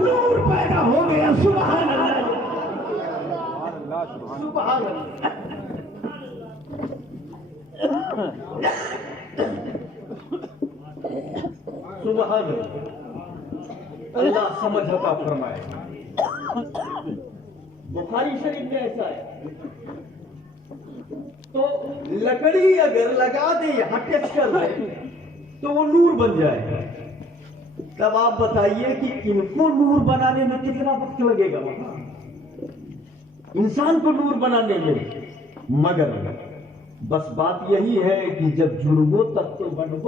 نور پیدا ہو گیا. سبحان اللہ، سبحان اللہ. سبحان اللہ. اللہ سمجھ عطا فرمائے. بخاری شریف میں ایسا ہے، تو لکڑی اگر لگا دے یہاں ٹچ کر دے تو وہ نور بن جائے. تب آپ بتائیے کہ ان کو نور بنانے میں کتنا وقت لگے گا وہاں انسان کو نور بنانے میں. مگر بس بات یہی ہے کہ جب جڑو تب تو بنو.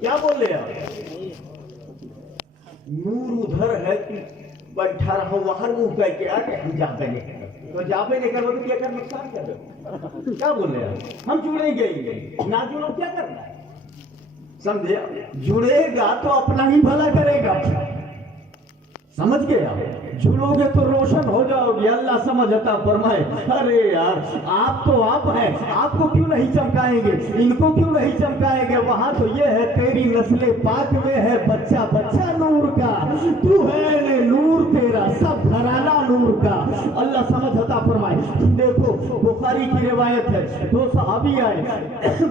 کیا بولے آپ؟ نور ادھر ہے کہ بیٹھا رہا وہاں منہ کہہ کے آ کے ہم جاپے نہیں کر، تو جاپے نہیں کرو تو کیا کر نقصان کر دو. کیا بول رہے ہیں؟ ہم جڑیں گے نہ جڑو کیا کرنا ہے؟ سمجھے؟ جڑے گا تو اپنا ہی بھلا کرے گا. سمجھ گیا؟ جڑو گے تو روشن ہو جاؤ گے. اللہ سمجھ عطا فرمائے. ارے یار آپ تو آپ ہیں، آپ کو کیوں نہیں چمکائیں گے؟ ان کو کیوں نہیں چمکائیں گے؟ وہاں تو یہ ہے تیری نسل پاک میں ہے بچہ بچہ نور کا، تو ہے نور تیرا سب گھرانہ نور کا. اللہ سمجھ عطا فرمائے. دیکھو بخاری کی روایت ہے، دو صحابی آئے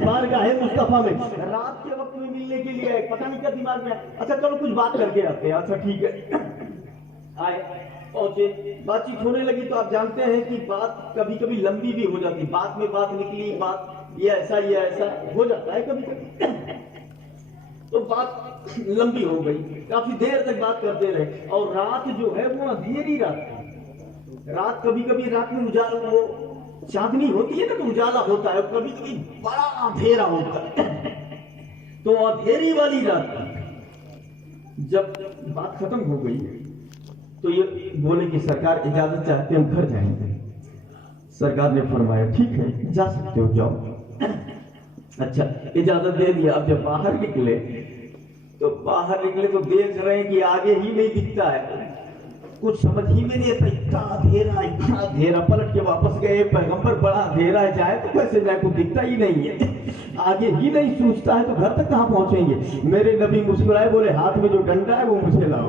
بارگاہ مصطفیٰ میں رات کے وقت میں ملنے کے لیے. پتہ نہیں کیا دماغ میں، اچھا چلو کچھ بات کر کے آتے ہیں. اچھا ٹھیک ہے. آئے پہنچے، بات چیت ہونے لگی. تو آپ جانتے ہیں کہ بات کبھی کبھی لمبی بھی ہو جاتی، بات میں بات نکلی، بات یہ ایسا ہو جاتا ہے کبھی کبھی. تو بات لمبی ہو گئی، کافی دیر تک بات کرتے رہے. اور رات جو ہے وہ اندھیری رات تھی. رات کبھی کبھی رات میں اجالا، وہ چاندنی ہوتی ہے نا تو اجالا ہوتا ہے، کبھی کبھی بڑا اندھیرا ہوتا ہے. تو اندھیری والی رات تھی. جب بات ختم ہو گئی تو یہ بولے کہ سرکار اجازت چاہتے ہیں ہم گھر جائیں گے. سرکار نے فرمایا ٹھیک ہے جا سکتے ہو جاؤ. اچھا اجازت دے دیا. اب جب باہر نکلے تو دیکھ رہے ہیں کہ آگے ہی نہیں دکھتا ہے، کچھ سمجھ ہی میں نہیں آتا. اتنا اندھیرا. پلٹ کے واپس گئے. پیغمبر بڑا اندھیرا ہے، جائے تو کیسے جائے، کو دکھتا ہی نہیں ہے، آگے ہی نہیں سوچتا ہے تو گھر تک کہاں پہنچیں گے. میرے نبی مسکرائے، بولے ہاتھ میں جو ڈنڈا ہے وہ مجھے لاؤ.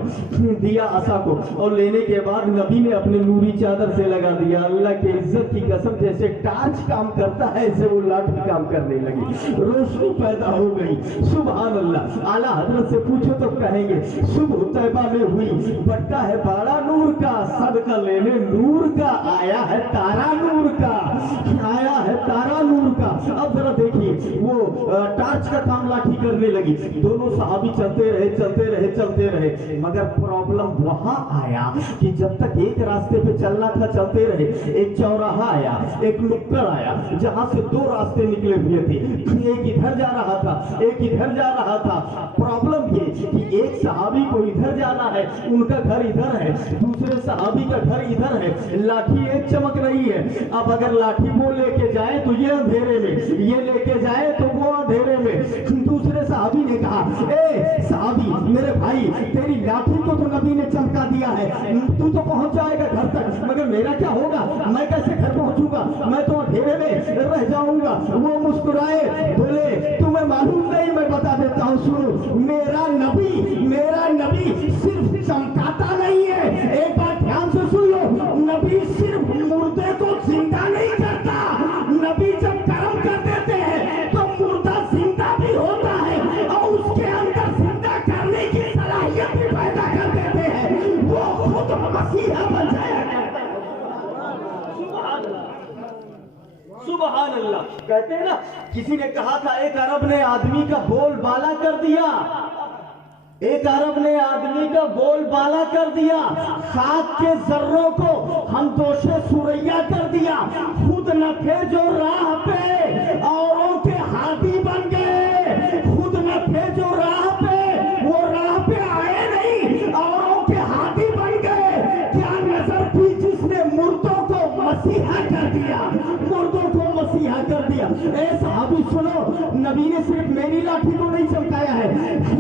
دیا عصا کو، اور لینے کے بعد نبی نے اپنے نوری چادر سے لگا دیا. اللہ کی عزت کی قسم جیسے ٹارچ کام کرتا ہے ایسے وہ لاٹھی کام کرنے لگی، روشنی پیدا ہو گئی. سبحان اللہ. اعلیٰ حضرت سے پوچھو تو کہیں گے صبح طیبہ میں ہوئی، بٹا ہے بڑا نور کا، صدقہ لینے نور کا، آیا ہے تارا نور کا، آیا ہے تارا نور کا. اب ذرا دیکھیے وہ ٹارچ کا کام لاٹھی کرنے لگی. دونوں صحابی چلتے رہے مگر پرابلم وہاں آیا کہ جب تک ایک راستے پہ چلنا تھا چلتے رہے. ایک چوراہا آیا، ایک نکڑ آیا جہاں سے دو راستے نکلے ہوئے تھے، ایک ادھر جا رہا تھا ایک ادھر جا رہا تھا. پرابلم یہ کہ ایک صحابی کو ادھر جانا ہے، ان کا گھر ادھر ہے، دوسرے صحابی کا گھر ادھر ہے. لاٹھی ایک چمک رہی ہے. اب اگر لاٹھی وہ لے کے جائے تو یہ اندھیرے میں، یہ لے کے جائے تو وہ اندھیرے میں. دوسرے صحابی نے کہا اے صحابی میرے بھائی، تیری لاٹھی کو تو نبی نے چمکا دیا ہے، تو پہنچ جائے گا گھر تک، مگر میرا کیا ہوگا، میں کیسے گھر پہنچوں گا، میں تو اندھیرے میں رہ جاؤں گا. وہ مسکرائے، بولے تمہیں معلوم نہیں، میں بتا دیتا ہوں سنو. میرا نبی صرف چمکاتا نہیں ہے، ایک بات دھیان سے سن لو، نبی صرف مردے کو زندہ نہیں کرتا. نبی جب کرم کر دیتے ہیں تو مردہ زندہ بھی ہوتا ہے اور اس کے اندر زندہ کرنے کی صلاحیت بھی پیدا کر دیتے ہیں. وہ خود مسیحا بن جایا کرتا ہے. سبحان اللہ. کہتے ہیں نا کسی نے کہا تھا ایک عرب نے آدمی کا بول بالا کر دیا، ایک عرب نے آدمی کا بول بالا کر دیا، خاک کے ذروں کو ہم دوشے سوریا کر دیا، خود نہ تھے جو راہ پہ اوروں کے ہاتھی بن گئے، خود نہ تھے جو راہ پہ وہ راہ پہ آئے نہیں، اوروں کے ہاتھی بن گئے. کیا نظر تھی جس نے مردوں کو مسیحا کر دیا، مردوں کو مسیحا کر دیا. اے صحابی سنو، نبی نے صرف میری لاٹھی کو نہیں چمکایا ہے،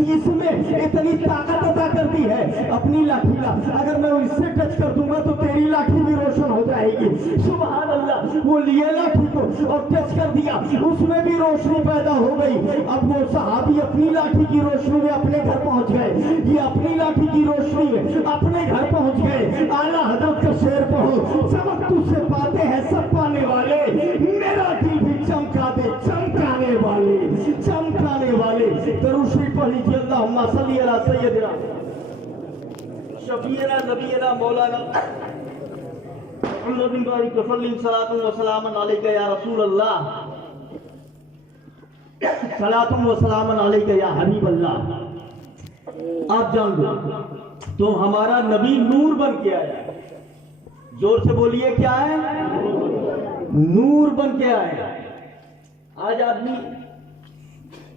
اس میں اتنی طاقت عطا کرتی ہے. اپنی لاٹھی لا، اگر میں اس سے ٹچ کر دوں گا تو تیری لاٹھی بھی روشن ہو جائے گی. سبحان اللہ. وہ لیے لاٹھی کو، اور ٹچ کر دیا، اس میں بھی روشنی پیدا ہو گئی۔ اب وہ صحابی اپنی لاٹھی کی روشنی میں اپنے گھر پہنچ گئے، یہ اپنی لاٹھی کی روشنی میں اپنے گھر پہنچ گئے۔ اعلیٰ حضرت کا شعر پڑھو، سبق تجھ سے پاتے ہیں سب پانے والے، میرا دل بھی چمکا دے چمکانے والے، چمکانے والے۔ درود شریف پڑھ لیجیے، اللہم صلی علی سیدنا شفیعنا نبینا مولانا محمد بارک وسلم، صلاۃ و سلام علیک یا رسول اللہ، صلاۃ و سلام علیک یا حبیب اللہ۔ آپ جان لو تو ہمارا نبی نور بن کے آیا، زور سے بولیے کیا ہے؟ نور بن کے آیا۔ آج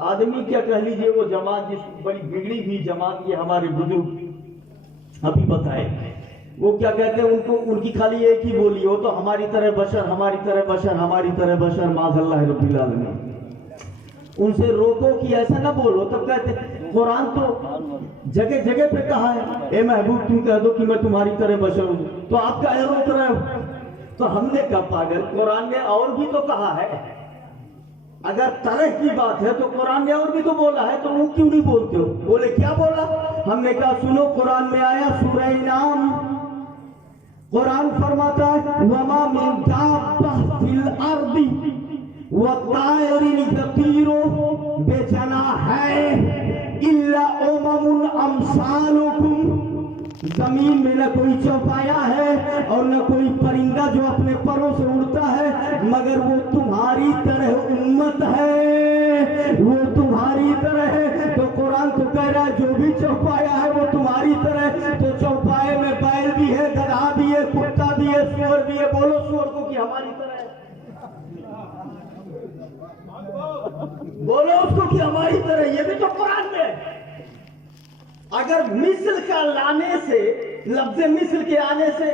آدمی کیا کہہ لیجئے، وہ جماعت جس بڑی بگڑی ہوئی جماعت، یہ ہمارے بزرگ ابھی بتائے، وہ کیا کہتے ہیں، ان کی خالی ایک ہی بولی، وہ تو ہماری طرح بشر، ہماری طرح بشر، ہماری طرح بشر، معاذ اللہ رب العالمین۔ ان سے روکو کہ ایسا نہ بولو، تب کہتے قرآن تو جگہ جگہ پہ کہا ہے، اے محبوب تم کہہ دو کہ میں تمہاری طرح بشر ہوں، تو آپ کا روک رہے ہو؟ تو ہم نے کہا پاگل، قرآن نے اور بھی تو کہا ہے، اگر طرح کی بات ہے تو قرآن نے اور بھی تو بولا ہے، تو وہ کیوں نہیں بولتے ہو؟ بولے کیا بولا؟ ہم نے کہا سنو، قرآن میں آیا سورہ انعام، قرآن فرماتا ہے وَمَا مِن دَابَّةٍ فِي الْأَرْضِ وَطَائِرٍ يَطِيرُ بِجَنَاحَيْهِ إِلَّا أُمَمٌ أَمْثَالُكُمْ۔ زمین میں نہ کوئی چوپایا ہے اور نہ کوئی پرندہ جو اپنے پروں سے اڑتا ہے، مگر وہ تمہاری طرح امت ہے، وہ تمہاری طرح ہے۔ تو قرآن تو کہہ رہا ہے جو بھی چوپایا ہے وہ تمہاری طرح ہے، تو چوپائے میں بیل بھی ہے، گدھا بھی ہے، کتا بھی ہے، سور بھی ہے، بولو سور کو کہ ہماری طرح ہے، بولو اس کو کہ ہماری طرح، یہ بھی تو قرآن میں ہے۔ اگر مثل کا لانے سے، لفظ مثل کے آنے سے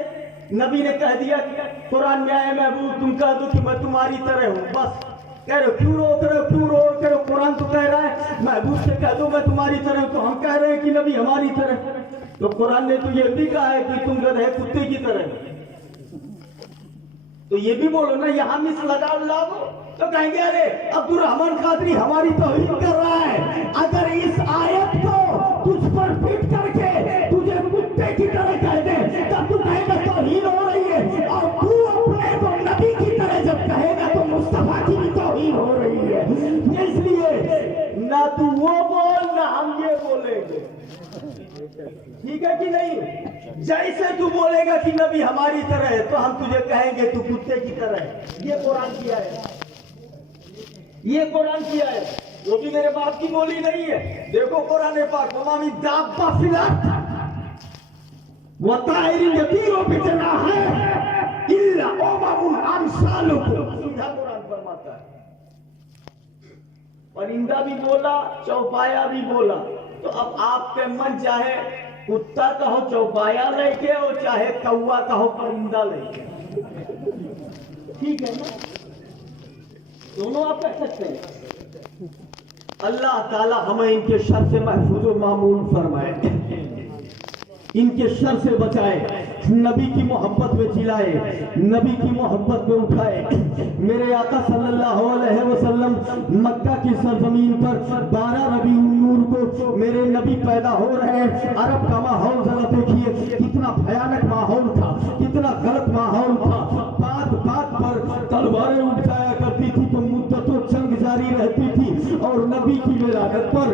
نبی نے کہہ دیا کہ قرآن میں آئے محبوب تم کہہ دو کہ میں تمہاری طرح ہوں، بس کہہ رہے ہو کیوں روک رہے ہو، کیوں روک رہے ہو؟ قرآن تو کہہ رہا ہے محبوب سے کہہ دو میں تمہاری طرح ہوں، تو ہم کہہ رہے ہیں کہ نبی ہماری طرح۔ تو قرآن نے تو یہ بھی کہا ہے کہ تم گدھے کتے کی طرح، تو یہ بھی بولو نا، یہاں مثل لگا اللہ کو، تو کہیں گے ارے عبد الرحمن قادری ہماری توہین کر رہا ہے۔ اگر اس آیت کو تجھ پر فٹ کر کے تجھے کتے کی طرح کہہ دے تب تو کہے گا توہین ہو رہی ہے، اور تو اپنے کو نبی کی طرح جب کہے گا تو مصطفیٰ کی بھی توہین ہو رہی ہے۔ اس لیے نہ تو وہ بول نہ ہم یہ بولیں گے، ٹھیک ہے کہ نہیں؟ جیسے تو بولے گا کہ نبی ہماری طرح ہے تو ہم تجھے کہیں گے تو کتے کی طرح ہے۔ یہ قرآن کیا ہے، یہ قرآن کیا ہے، وہ بھی میرے باپ کی بولی نہیں ہے۔ دیکھو قرآن پاک وَمَا مِن دَابَّةٍ فِي الْأَرْضِ وَطَائِرٍ يَطِيرُ بِجَنَاحَيْهِ إِلَّا أُمَمٌ أَمْثَالُكُمْ۔ سیدھا قرآن فرماتا ہے، پرندہ بھی بولا، چوپایا بھی بولا، تو اب آپ کے من چاہے کتا کہو چوپایا لے کے، اور چاہے کوا کہو پرندہ لے کے، ٹھیک ہے نا؟ دونوں آپ کہہ سکتے ہیں۔ اللہ تعالی ہمیں ان کے شر سے محفوظ و معمون فرمائے، ان کے شر سے بچائے، نبی کی محبت میں جلائے، نبی کی محبت میں اٹھائے۔ میرے آقا صلی اللہ علیہ وسلم مکہ کی سرزمین پر 12 ربیع النور کو میرے نبی پیدا ہو رہے ہیں۔ عرب کا ماحول ذرا دیکھیے کتنا بھیانک ماحول تھا، کتنا غلط ماحول تھا، بات بات پر تلواریں اٹھ جایا کرتی تھی تو مدتوں جنگ جاری رہتی تھی، اور نبی کی ولادت پر،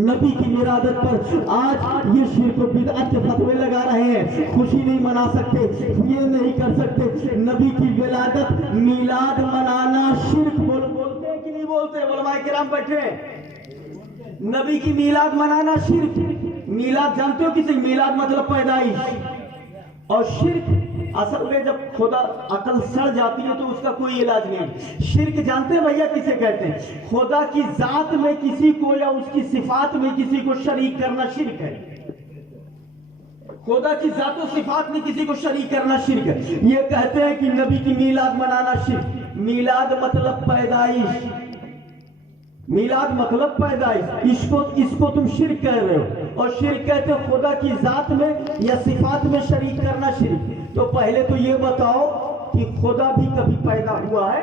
نبی کی ولادت پر آج یہ شرک و بدعت کے فتوے لگا رہے ہیں، خوشی نہیں منا سکتے، یہ نہیں کر سکتے۔ نبی کی ولادت میلاد منانا شرک، بولتے ہیں کہ نہیں بولتے؟ علماء کرام بیٹھے ہیں، نبی کی میلاد منانا شرک۔ میلاد جانتے ہو کسی؟ میلاد مطلب پیدائش، اور شرک اصل میں جب خدا عقل سڑ جاتی ہے تو اس کا کوئی علاج نہیں۔ شرک جانتے ہیں بھیا کسے کہتے ہیں؟ خدا کی ذات میں کسی کو یا اس کی صفات میں کسی کو شریک کرنا شرک ہے۔ خدا کی ذات و صفات میں کسی کو شریک کرنا شرک ہے۔ یہ کہتے ہیں کہ نبی کی میلاد منانا شرک۔ میلاد مطلب پیدائش، میلاد مطلب پیدائش، اس کو تم شرک کہہ رہے ہو، اور شرک کہتے ہو خدا کی ذات میں یا صفات میں شریک کرنا شرک۔ تو پہلے تو یہ بتاؤ کہ خدا بھی کبھی پیدا ہوا ہے؟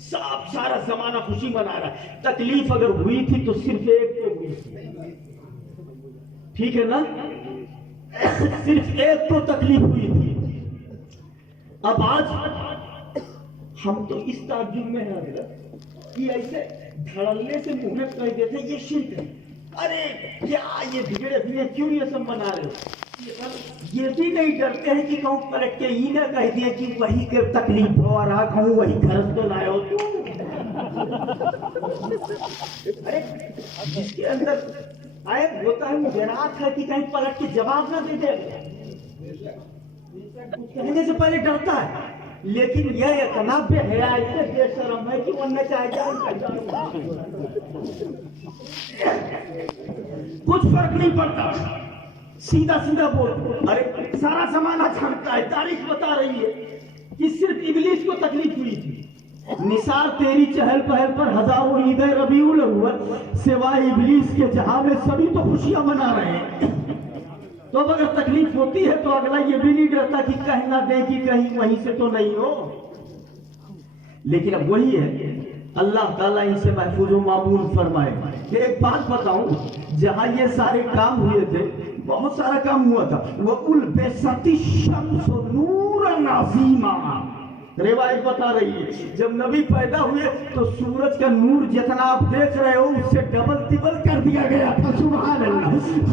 سارا زمانہ خوشی منا رہا ہے. تکلیف اگر ہوئی تھی تو صرف ایک کو ہوئی تھی, ٹھیک ہے نا, صرف ایک کو تکلیف ہوئی تھی. اب آج ہم تو اس تعجب میں ہیں کہ ایسے دھڑلے سے منہ میں کہہ دیتے یہ شرک ہے. ارے کیا یہ بگڑے ہوئے کیوں یہ سب منا رہے ہو؟ یہ بھی نہیں ڈرتے ہیں کہ کہوں پلٹ کے ہی نہ کہہ دیا کہ وہی کے تکلیف ہو رہا, کہوں وہی خرچ تو لائے ہو تم. ارے جس کے اندر آئے ہوتا ہے مجرات ہے کہ کہیں پلٹ کے جواب نہ دے دے, کہنے سے پہلے ڈرتا ہے. لیکن یہ اتنا بے حیا ایسے بے شرم ہے کہ ورنہ چاہے جائے کچھ فرق نہیں پڑتا, سیدھا سیدھا بول. ارے سارا زمانہ جھانکتا ہے, تاریخ بتا رہی ہے کہ صرف ابلیس کو تکلیف ہوئی تھی. نثار تیری چہل پہل پر ہزاروں عید ربیع الاول سوائے ابلیس کے جہاں میں سبھی تو خوشیاں منا رہے ہیں. تو اب اگر تکلیف ہوتی ہے تو اگلا یہ بھی نہیں ڈرتا کہ کہنا دے کہ کہیں وہیں سے تو نہیں ہو. لیکن اب وہی ہے, اللہ تعالیٰ ان سے محفوظ و معمول فرمائے. کہ ایک بات بتاؤں, جہاں یہ سارے کام ہوئے تھے بہت سارا کام ہوا تھا. وَأُلْبِسَتِ الشَّمْسُ نُورًا عَظِيمًا, روایت بتا رہی ہے جب نبی پیدا ہوئے تو سورج کا نور جتنا آپ دیکھ رہے ہو اس سے ڈبل ٹبل کر دیا گیا تھا. سبحان اللہ,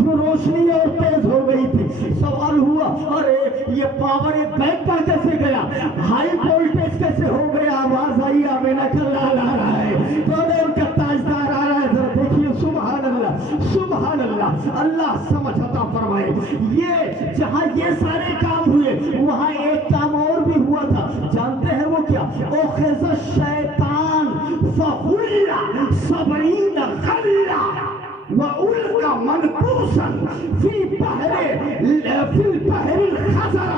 روشنی اور تیز ہو گئی تھی. سوال ہوا ارے یہ پاور ایک بیک پر کیسے گیا, ہائی وولٹیج کیسے ہو گیا؟ آواز آئی آمینہ کا لال آ رہا ہے, ان کا تاجدار آ رہا ہے. ذرا دیکھیے سبحان اللہ, سبحان اللہ, اللہ سمجھ عطا فرمائے. یہ جہاں یہ سارے کام ہوئے وہاں ایک کام اور بھی ہوا تھا. جانتے ہیں وہ کیا؟ اخذ الشیطان فغل 70 غلہ وألقى منكوسا في البحر الخزر.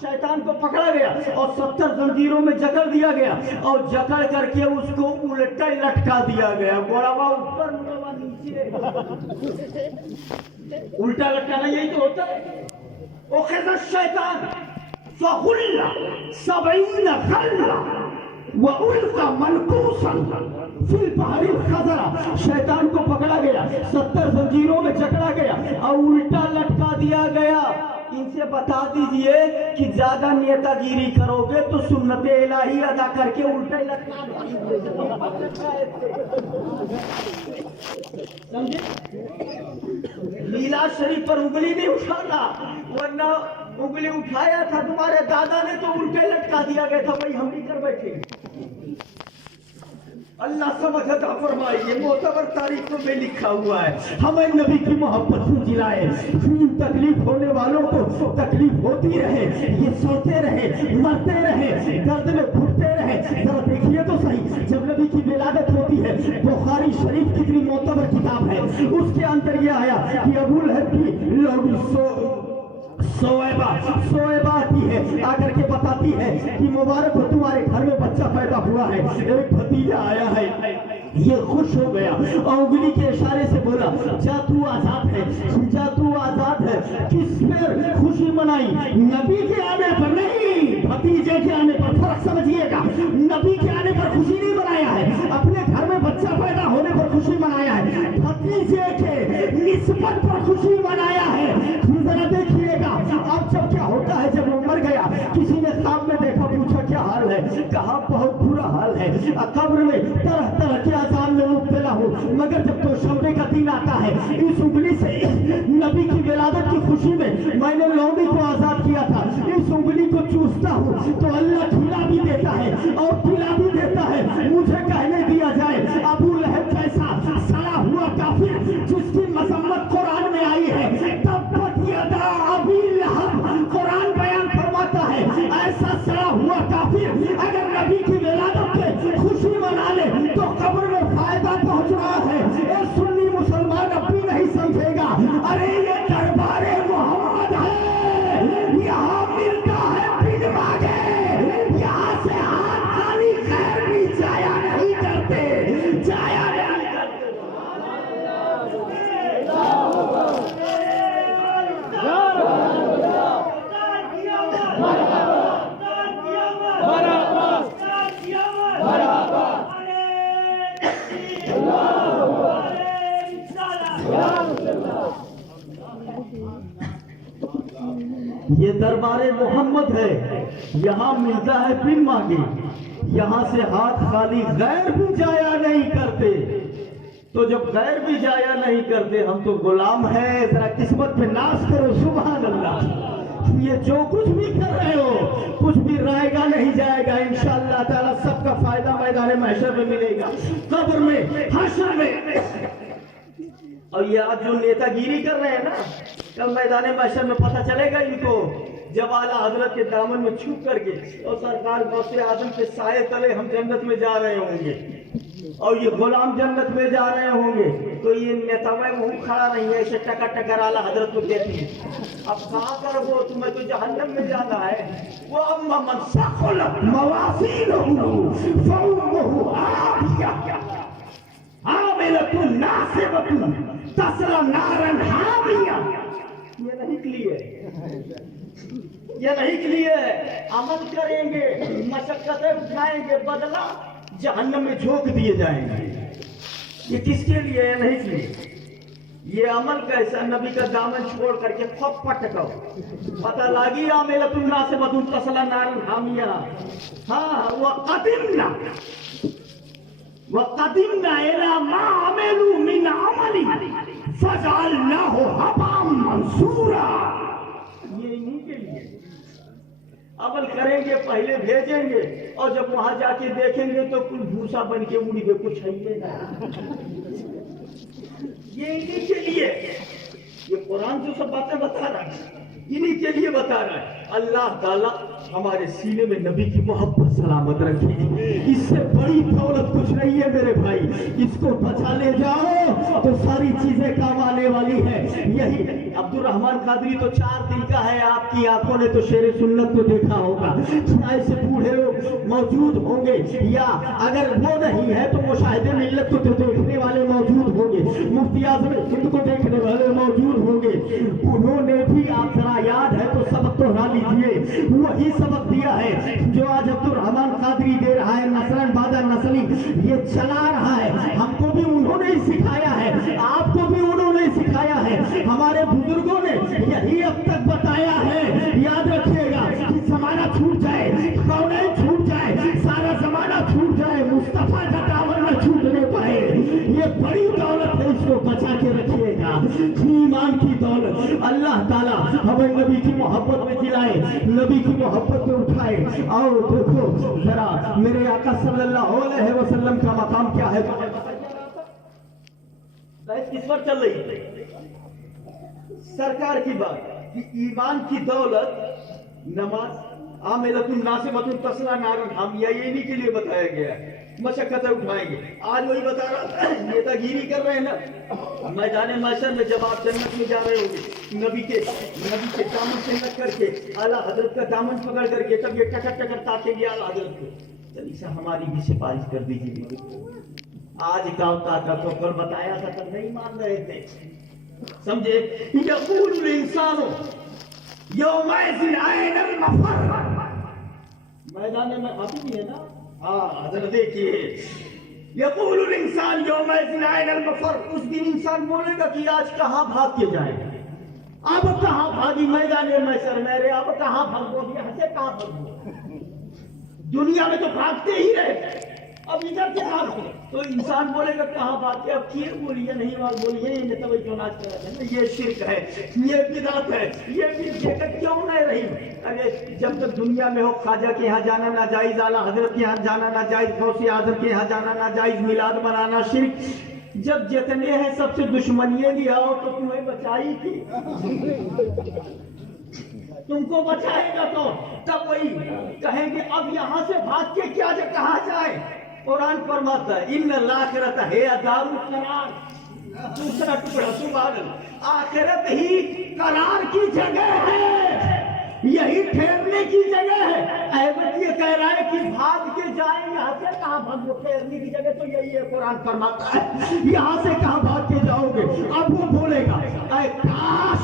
شیطان کو پکڑا گیا اور 70 زنجیروں میں جکڑ دیا گیا اور جکڑ کر کے اس کو الٹا لٹکا دیا گیا. گوڑاوا اوپر گوڑاوا نیچے, الٹا لٹکانا یہی تو ہوتا ہے. اخذ الشیطان فغل 70 غلہ وألقى منكوسا في البحر الخزر. شیطان کو پکڑا گیا, 70 زنجیروں میں جکڑا گیا اور الٹا لٹکا دیا گیا. ان سے بتا دیجئے کہ زیادہ نیتا گیری کرو گے تو سنت الہی ادا کر کے الٹا لٹکا سمجھے. میلاد شریف پر انگلی نہیں اٹھانا, ورنہ انگلی اٹھایا تھا تمہارے دادا نے تو الٹے لٹکا دیا گیا تھا. بھائی ہم بھی کر بیٹھے. اللہ سمجھ عطا فرمائے. یہ معتبر تاریخ میں لکھا ہوا ہے. ہمیں نبی کی محبت سے جلائے. تکلیف ہونے والوں کو تکلیف ہوتی رہے, یہ سوتے رہے, مرتے رہے, درد میں گھٹتے رہے. ذرا دیکھیے تو صحیح, جب نبی کی ولادت ہوتی ہے, بخاری شریف کتنی معتبر کتاب ہے, اس کے اندر یہ آیا کہ ابو لہب کی لوگ سویبہ آتی ہے, آ کر کے بتاتی ہے کہ مبارک ہو تمہارے گھر میں بچہ پیدا ہوا ہے, ایک بھتیجا آیا ہے. یہ خوش ہو گیا اور انگلی کے اشارے سے بولا جا تو آزاد ہے, جا تو آزاد ہے. کس پر خوشی منائی؟ نبی کے آنے پر نہیں, بھتیجے کے آنے پر. فرق سمجھیے گا, نبی کے آنے پر خوشی نہیں منایا ہے, اپنے گھر میں بچہ پیدا ہونے پر خوشی منایا ہے. بھتیجے کے نسبت پر خوشی منایا ہے. ذرا دیکھیے گا اب جب کیا ہوتا ہے, جب وہ مر گیا کسی نے خواب میں دیکھا, پوچھا کیا حال ہے, کہا بہت برا حال ہے, قبر میں طرح طرح کے عذاب میں مبتلا ہوں, مگر جب تو شنبے کا دن آتا ہے اس انگلی سے نبی کی ولادت کی خوشی میں نے لونڈی کو آزاد کیا تھا, اس انگلی کو چوستا ہوں تو اللہ کھلا بھی دیتا ہے اور پلا بھی دیتا ہے. مجھے کہنے دیا جائے ابو لہب جیسا سڑا ہوا کافر جس کی مذمت قرآن میں آئی ہے, تبت یدا ابی لہب قرآن بیان فرماتا ہے, ایسا سڑا ہوا کافر اگر نبی کی ولادت پہ خوشی منا لے تو قبر میں فائدہ پہنچ رہا ہے. اے سنی مسلمان اب بھی نہیں سمجھے گا, ارے یہ دربار محمد ہے, یہاں ملتا ہے بن مانگے, یہ دربار محمد ہے، یہاں ملتا ہے بن مانگے، یہاں سے ہاتھ خالی غیر بھی جایا نہیں کرتے۔ تو جب غیر بھی جایا نہیں کرتے، ہم تو غلام ہیں، ذرا قسمت پہ ناز کرو سبحان اللہ۔ یہ جو کچھ بھی کر رہے ہو کچھ بھی رہے گا نہیں جائے گا، انشاءاللہ تعالی سب کا فائدہ میدان محشر میں ملے گا، قبر میں، حشر میں۔ اور یہ آج جو نیتا گیری کر رہے ہیں نا، کل میدان محشر میں پتہ چلے گا ان کو، جب اعلیٰ حضرت کے دامن میں چھپ کر کے اور سرکار غوث اعظم کے سائے تلے ہم جنت میں جا رہے ہوں گے اور یہ غلام جنت میں جا رہے ہوں گے، تو یہ نیتوائے منہ کھڑا نہیں ہے، اسے ٹکر ٹکر اعلیٰ حضرت کو دیتی ہے۔ اب کہاں کر وہ تمہیں تو جہنم میں جانا ہے۔ وہ اما من ثقلت موازینہ فأمہ ہاویہ عاملۃ ناصبۃ تصلی نارا حامیہ۔ یہ نہیں کلیے، یہ نہیں کلیے، عمل کریں گے، مشقتیں اٹھائیں گے، بدلہ جہنم میں جھونک دیے جائیں گے۔ یہ کس کے لیے ہے؟ نہیں کلیے۔ یہ عمل کیسا؟ نبی کا دامن چھوڑ کر کے خود پٹکو، پتہ لگی عاملۃ ناصبۃ تصلی نارا حامیہ۔ ہاں وقدمنا إِلَىٰ مَا عَمِلُوا مِنْ عَمَلٍ فَجَعَلْنَاهُ هَبَاءً مَنْثُورًا۔ یہ انہی کے لیے عمل کریں گے، پہلے بھیجیں گے اور جب وہاں جا کے دیکھیں گے تو کل بھوسا بن کے اڑی ہوئے، کچھ ہے ہی نہیں۔ یہ انہی کے لیے، یہ قرآن جو سب باتیں بتا رہا ہے انہی کے لیے بتا رہا ہے۔ اللہ تعالیٰ ہمارے سینے میں نبی کی محبت سلامت رکھے گی، اس سے بڑی دولت کچھ نہیں ہے میرے بھائی، اس کو بچا لے جاؤ تو ساری چیزیں کام آنے والی ہے۔ یہی عبد الرحمن قادری تو 4 دن کا ہے، آپ کی آنکھوں نے تو شیر سنت کو دیکھا ہوگا، ایسے بوڑھے لوگ موجود ہوں گے، یا اگر وہ نہیں ہے تو مشاہدے ملت کو دیکھنے والے موجود ہوں گے، مفتی اعظم ہند کو دیکھنے والے موجود ہوں گے، انہوں نے بھی آپ ذرا یاد ہے تو سبق دہرا لیجیے، وہی سبق دیا ہے جو آج عبد الرحمن قادری دے رہا ہے، نسلاً بعد نسلی یہ چلا رہا ہے۔ ہم کو بھی انہوں نے سکھایا ہے، آپ کو بھی انہوں نے سکھایا ہے، ہمارے بزرگوں نے یہی اب تک بتایا ہے۔ یاد رکھیے گا کہ زمانہ چھوٹ جائے، کونین چھوٹ جائے، سارا زمانہ چھوٹ جائے، مصطفیٰ کا دامن نہ چھوٹنے پائے، یہ بڑی دولت ہے، اس کو بچا کے رکھیے گا، ایمان کی دولت۔ اللہ تعالیٰ ہمیں نبی کی محبت میں دلائے، نبی کی محبت میں اٹھائے۔ اور دیکھو ذرا میرے آقا صلی اللہ علیہ وسلم کا مقام کیا ہے؟ بحث کس پر چل رہی ہے؟ سرکار کی بات کہ ایمان کی دولت، نماز، عاملۃ ناصبۃ تصلی نارا حامیہ، یہ انہی کے لیے بتایا گیا ہے، مشقتیں اٹھائیں گے۔ آج وہی بتا رہا، نیتا گیری کر رہے ہیں نا، میدان محشر میں جب آپ جنت میں جا رہے ہوں گے، نبی کے دامن سے لگ کر کے، اعلیٰ حضرت کا دامن پکڑ کر کے، تب یہ ٹکر ٹکر تاکیں گے اعلیٰ حضرت کو، چلیے سا ہماری بھی سفارش کر دیجیے۔ آج کا طاقت تو کل بتایا تھا تب نہیں مان رہے تھے، سمجھے؟ یقول الانسان یومئذ این المفر، میدان میں آپ بھی ہے نا، ہاں حضرت دیکھیے، یقول الانسان یومئذ این المفر، اس دن انسان بولے گا کہ آج کہاں بھاگ کے جائے گا، اب کہاں بھاگی میدان محشر میرے، اب کہاں بھاگو، یہاں سے کہاں بھاگو، دنیا میں تو بھاگتے ہی رہے، اب ادھر سے بھاگو، تو انسان بولے گا کہاں بھاگتے، اب کیے بولیے نہیں بات بولیے، یہ تو جو ناچ کر رہے ہیں یہ شرک ہے، یہ بدعت ہے، یہ بھی جگہ کیوں نہیں رہی؟ ارے جب تک دنیا میں ہو خواجہ کے یہاں جانا ناجائز، اعلیٰ حضرت کے یہاں جانا ناجائز، غوث اعظم کے یہاں جانا ناجائز، میلاد منانا شرک، جب جتنے ہیں سب سے دشمنیاں لیا ہو تو تمہیں بچائی تھی، تم کو بچائے گا تو تب وہی کہیں گے اب یہاں سے بھاگ کے کیا جائے، کہاں جائے؟ قرآن فرماتا ہے ان الآخرۃ ہی دار القرار، دوسرا ٹکڑا سبحان اللہ، آخرت ہی قرار کی جگہ ہے، یہی ٹھہرنے کی جگہ ہے۔ احمد یہ کہہ رہا ہے کہ بھاگ کے جائیں، یہاں سے کہاں بھاگو، ٹھہرنے کی جگہ تو یہی ہے، قرآن فرماتا ہے یہاں سے کہاں بھاگ کے جاؤ گے۔ اب وہ بولے گا اے کاش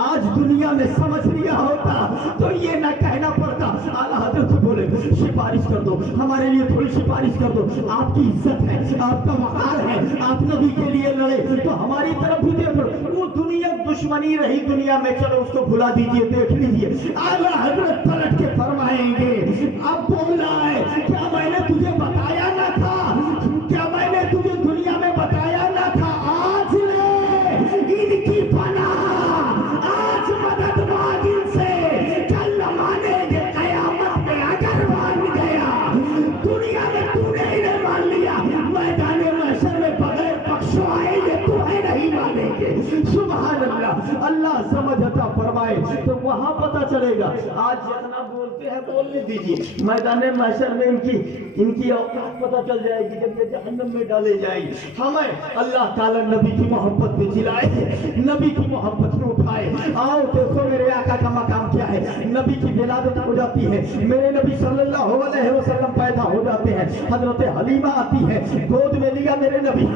آج دنیا میں سمجھ لیا ہوتا تو یہ نہ کہنا پڑتا اعلیٰ حضرت بولے سفارش کر دو ہمارے لیے تھوڑی سفارش کر دو آپ کی عزت ہے آپ کا وقار ہے آپ نبی کے لیے لڑے تو ہماری طرف بھی دیکھو وہ دنیا دشمنی رہی دنیا میں چلو اس کو بھلا دیجئے دیکھ لیجئے اعلیٰ حضرت پلٹ کے فرمائیں گے اب بول رہا ہے کیا میں نے تجھے بتایا نہ تھا کیا میں نے تجھے دنیا میں بتایا نہ تھا آج لے ان کی پناہ آج مدد مانگ ان سے کل مانیں گے قیامت میں اگر مان گیا دنیا میں تو نے انہیں مان لیا میدان محشر میں بغیر بخشو آئیں گے تو ہے نہیں مانیں گے سبحان اللہ اللہ سمجھ عطا فرمائے تو وہاں پتہ چلے گا آج جتنا بولتے ہیں بولنے دیجیے میدان محشر میں ان کی اوقات پتہ چل جائے گی جب یہ جہنم میں ڈالے جائیں ہمیں اللہ تعالیٰ نبی کی محبت میں جلائے نبی کی محبت میں اٹھائے آؤ دیکھو میرے آقا کا مقام کیا ہے نبی کی ولادت ہو جاتی ہے میرے نبی صلی اللہ علیہ وسلم پیدا ہو جاتے ہیں حضرت حلیمہ آتی ہے گود میں لیا میرے نبی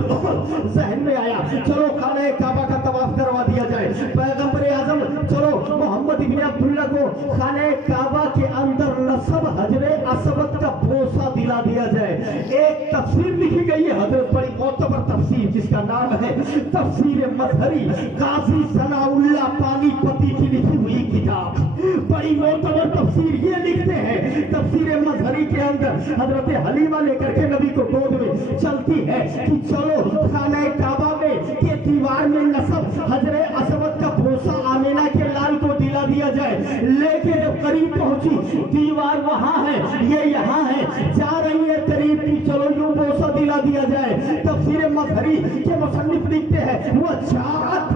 ذہن میں آیا چلو خانہ کعبہ کا طواف کروا دیا جائے پیغمبر اعظم چلو محمد ابن عبداللہ کو خانہ کعبہ کے اندر نصب حجر اسود کا بوسہ دلا دیا جائے ایک تفسیر لکھی گئی ہے حضرت بڑی معتبر تفسیر جس کا نام ہے تفسیر مظہری قاضی ثناء اللہ پانی پتی کی لکھی ہوئی کتاب بڑی معتبر تفسیر یہ لکھتے ہیں تفسیر مظہری کے اندر حضرت حلیمہ لے کر کے نبی کو گود میں چلتی ہے کہ چلو خانہ کعبہ میں کے دیوار میں نصب حجر اسود کا بوسہ آمینہ کے لال کو دلا دیا جائے لیکن جب قریب پہنچی دیوار وہاں ہے یہ یہاں ہے جا رہی ہے قریب کی چلو یوں بوسہ دلا دیا جائے تفسیر مظہری کے مصنف لکھتے ہیں وہ جاءت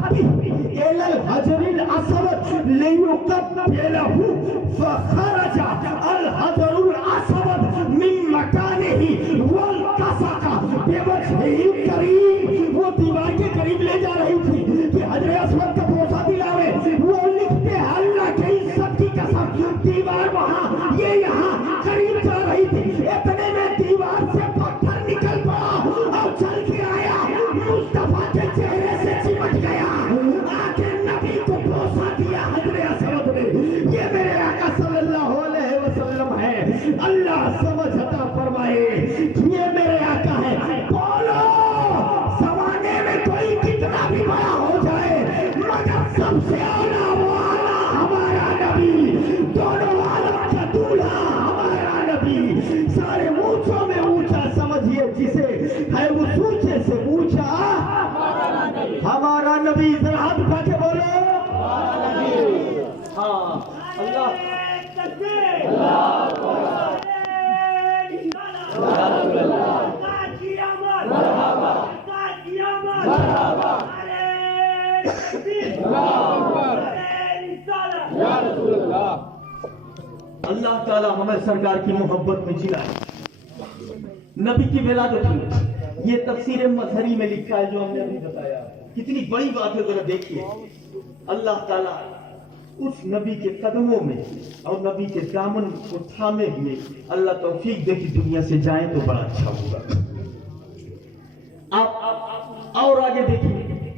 الى الحجر الاسود ليقبله فخرج الحجر الاسود من مكانه والتصق بوجهه الكريم وہ دیوار کے قریب لے جا رہی تھی کہ حجر اسود کا بوسہ دلاوے وہ لکھتے ہیں اللہ کی عزت کی قسم دیوار وہاں یہ یہاں قریب جا رہی تھی اتنے میں دیوار سے پتھر نکل پڑا اور چل کے آیا مصطفیٰ کے چہرے سے چمٹ گیا آگے نبی کو بوسہ دیا حجر اسود نے یہ میرے آقا صلی اللہ علیہ وسلم ہے اللہ سمجھ عطا فرمائے یہ میرے آقا ہے بولو زمانے میں کوئی کتنا بھی بڑا ہو جائے مگر سب سے اعلیٰ وہ اعلیٰ ہمارا نبی دونوں عالم کا دولہا ہمارا نبی سارے اونچوں میں اونچا سمجھیے جسے ہے وہ سوچے سے اونچا ہمارا نبی ذرا ہاتھ اٹھا کے بولو ہاں اللہ اللہ تعالیٰ ہمیں سرکار کی محبت میں جلائے نبی کی ولادت ہوئی یہ تفسیر مظہری میں لکھا ہے جو ہم نے ابھی بتایا کتنی بڑی بات ہے ذرا دیکھیے اللہ تعالیٰ اس نبی کے قدموں میں اور نبی کے دامن کو تھامے ہوئے اللہ توفیق دے کہ دنیا سے جائیں تو بڑا اچھا ہوگا آپ اور آگے دیکھیے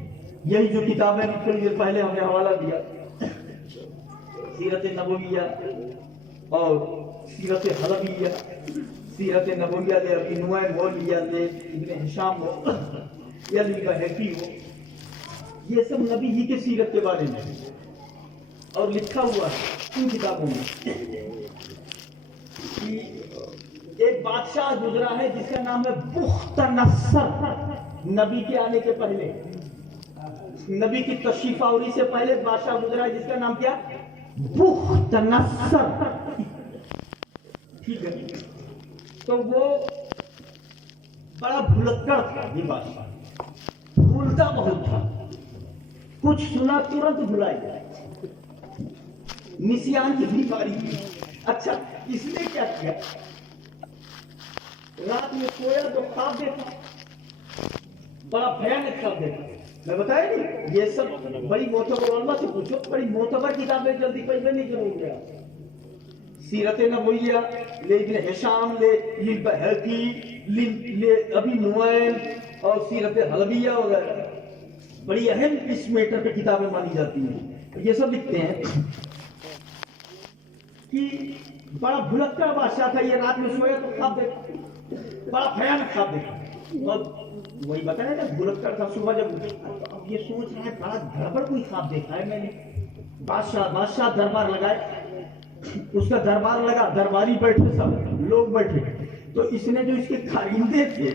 یہی جو کتابیں تھوڑی دیر پہلے ہمیں حوالہ دیا سیرت نبویہ اور سیرت حلبیہ سیرت نبویہ لے ابی نعیم ہو لیا لے ابن ہشام ہو یا لے بہقی ہو یہ سب نبی ہی کے سیرت کے بارے میں اور لکھا ہوا ہے ان کتابوں میں ایک بادشاہ گزرا ہے جس کا نام ہے بخت نصر نبی کے آنے کے پہلے نبی کی تشریف آوری سے پہلے بادشاہ گزرا ہے جس کا نام کیا بخت نصر ٹھیک ہے تو وہ بڑا بھلکڑ تھا یہ بادشاہ بھولتا بہت تھا کچھ سنا ترنت بھلائی جائے نسیان کی بیماری تھی اچھا اس نے کیا کیا رات میں سویا تو خواب دیکھا بڑا بھیانک خواب دیکھا میں بتایا نہیں یہ سب بڑی معتبر علماء سے پوچھو بڑی معتبر کتابیں جلدی پڑھ میں نہیں کروں گا سیرت نبویہ لے ابن ہشام لے بہقی لے ابی نعیم اور سیرت حلبیہ وغیرہ بڑی اہم اس میٹر پہ کتابیں مانی جاتی ہیں یہ سب لکھتے ہیں کہ بڑا بھلکڑ بادشاہ تھا، یہ رات میں سویا تو خواب دیکھا، بڑا بھیانک خواب دیکھا، اور وہی بتایا نا بھلکڑ تھا، صبح جب اب یہ سوچ رہا ہے بڑا گڑبڑ کوئی خواب دیکھا ہے میں نے۔ بادشاہ دربار لگائے، اس کا دربار لگا، درباری بیٹھے، سب لوگ بیٹھے، تو اس نے جو اس کے کارندے تھے،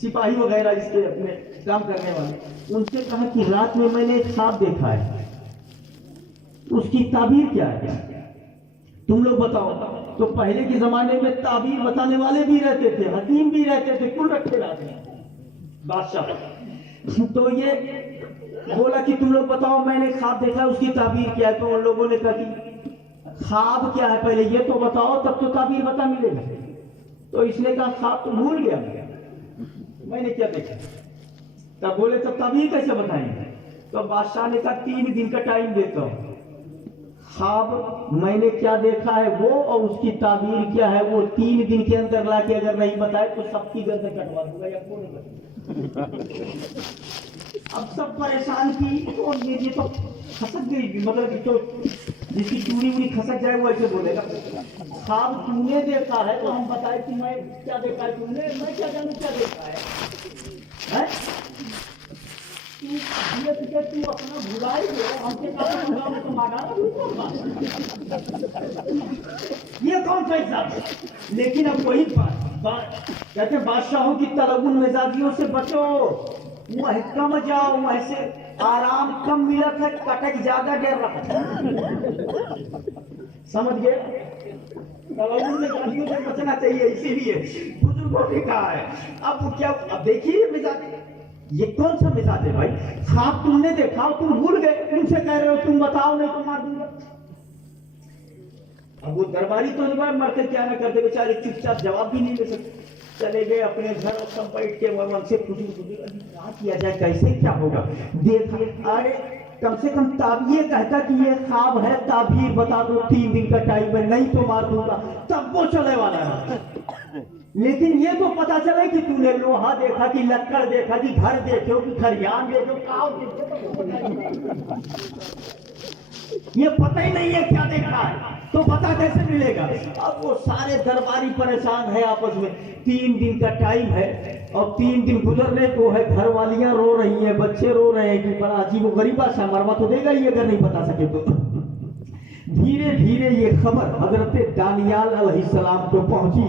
سپاہی وغیرہ اس کے اپنے کام کرنے والے، ان سے کہا کہ رات میں میں نے ایک خواب دیکھا ہے، اس کی تعبیر کیا ہے، تم لوگ بتاؤ۔ تو پہلے کے زمانے میں تعبیر بتانے والے بھی رہتے تھے، حکیم بھی رہتے تھے، کل رکھے رہتے ہیں بادشاہ۔ تو یہ بولا کہ تم لوگ بتاؤ میں نے خواب دیکھا، اس کی تعبیر کیا ہے۔ تو ان لوگوں نے کہا کہ خواب کیا ہے پہلے یہ تو بتاؤ، تب تو تعبیر بتا ملے گا۔ تو اس نے کہا خواب تو بھول گیا میں نے کیا دیکھا۔ تب بولے تب تعبیر کیسے بتائیں گے؟ تو بادشاہ نے کہا 3 دن کا ٹائم دیتا ہوں، خواب میں نے کیا دیکھا ہے وہ اور اس کی تعبیر کیا ہے وہ 3 دن کے اندر لا کے اگر نہیں بتائے تو سب کی گردن کٹوا دوں گا یا کون نہیں۔ اب سب پریشان کی، اور یہ تو کھسک گئی، مطلب تو جس کی چوڑی وڑی کھسک جائے وہ ایسے بولے گا خواب تم نے دیکھا ہے تو ہم بتائے کہ میں کیا دیکھا ہے، تم نے، میں کیا جانوں کیا دیکھا ہے۔ تو اپنا بھلائی دو، ہم سے یہ کون سا حساب ہے؟ لیکن اب وہی بات کہتے ہیں بادشاہوں کی تلون مزاجیوں سے بچو، وہ کم جاؤ، ایسے آرام کم ملت ہے، کٹک زیادہ ڈر رہا ہے، سمجھ گئے؟ تلون مزاجیوں سے بچنا چاہیے، اسی لیے بزرگوں نے کہا ہے۔ اب کیا، اب دیکھیے مزاج، یہ کون سا مزاج ہے بھائی؟ خواب تم نے دیکھا تم بھول گئے، تم سے کہہ رہے ہو تم بتاؤ نہیں تو مار دوں گا۔ اب وہ درباری تو نہیں مرتے کیا نہ کرتے بیچارے، چپ چاپ جواب بھی نہیں دے سکتے، چلے گئے اپنے گھر، سب بیٹھ کے من سے کیا کیا جائے، کیسے کیا ہوگا دیکھا۔ ارے کم سے کم یہ کہتا کہ یہ خواب ہے، تعبیر بتا دو، 3 دن کا ٹائم ہے، نہیں تو مار دوں گا، تب وہ چلے والا ہے۔ لیکن یہ تو پتا چلے کہ تم نے لوہا دیکھا کہ لکڑ دیکھا کہ گھر دیکھو کہ کھریان دیکھو، یہ پتہ ہی نہیں ہے کیا دیکھا ہے، تو پتا کیسے ملے گا؟ اب وہ سارے درباری پریشان ہے آپس میں، 3 دن کا ٹائم ہے اور 3 دن گزرنے کو ہے، گھر والیاں رو رہی ہیں، بچے رو رہے ہیں کہ بڑا عجیب و غریب بات، مروا تو دے گا یہ اگر نہیں بتا سکے تو۔ دھیرے دھیرے یہ خبر حضرت دانیال علیہ السلام کو پہنچی،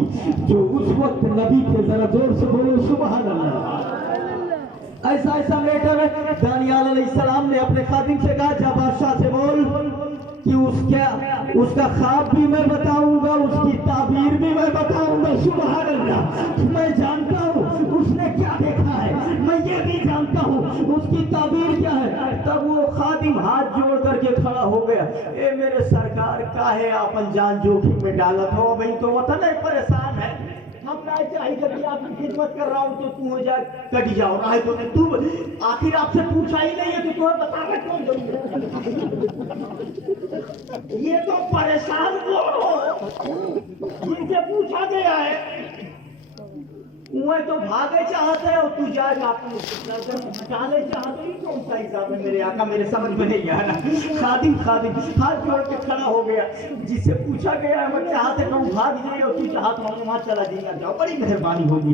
جو اس وقت نبی تھے، ذرا زور سے بولو سبحان اللہ۔ ایسا میٹر ہے، دانیال علیہ السلام نے اپنے خادم سے کہا جا بادشاہ سے بول کہ اس کا خواب بھی میں بتاؤں گا، اس کی تعبیر بھی میں بتاؤں گا، سبحان اللہ۔ میں جانتا ہوں اس نے کیا دیکھا ہے، میں یہ بھی جانتا ہوں اس کی تعبیر کیا ہے۔ تب وہ خادم ہاتھ جوڑ کر کے کھڑا ہو گیا، اے میرے سرکار کاہے آپن جان جوکھم میں ڈالت ہو، بھئی تو وطن ہے پریشان ہے، ہم کہے چاہیے کہ آپ کی خدمت کر رہا ہوں تو تم ہو جائے کٹ جاؤ، راہ تو نے تو آخر آپ سے پوچھا ہی نہیں ہے تو تمہیں بتا کر کون ضرور ہے؟ یہ تو پریشان ہو جن سے پوچھا گیا ہے، وہ تو بھاگے چاہتے ہیں اور تو جائے گا ہٹانے چاہتے ہی، کون سا حساب ہے میرے آقا، میرے سمجھ میں نہیں آ رہا۔ خادم ہاتھ جوڑ کے کھڑا ہو گیا، جس سے پوچھا گیا ہے وہ چاہتے کہ ہم بھاگ جائیں اور تو چاہتا ہوں وہاں چلا جائے، جاؤ، بڑی مہربانی ہوگی۔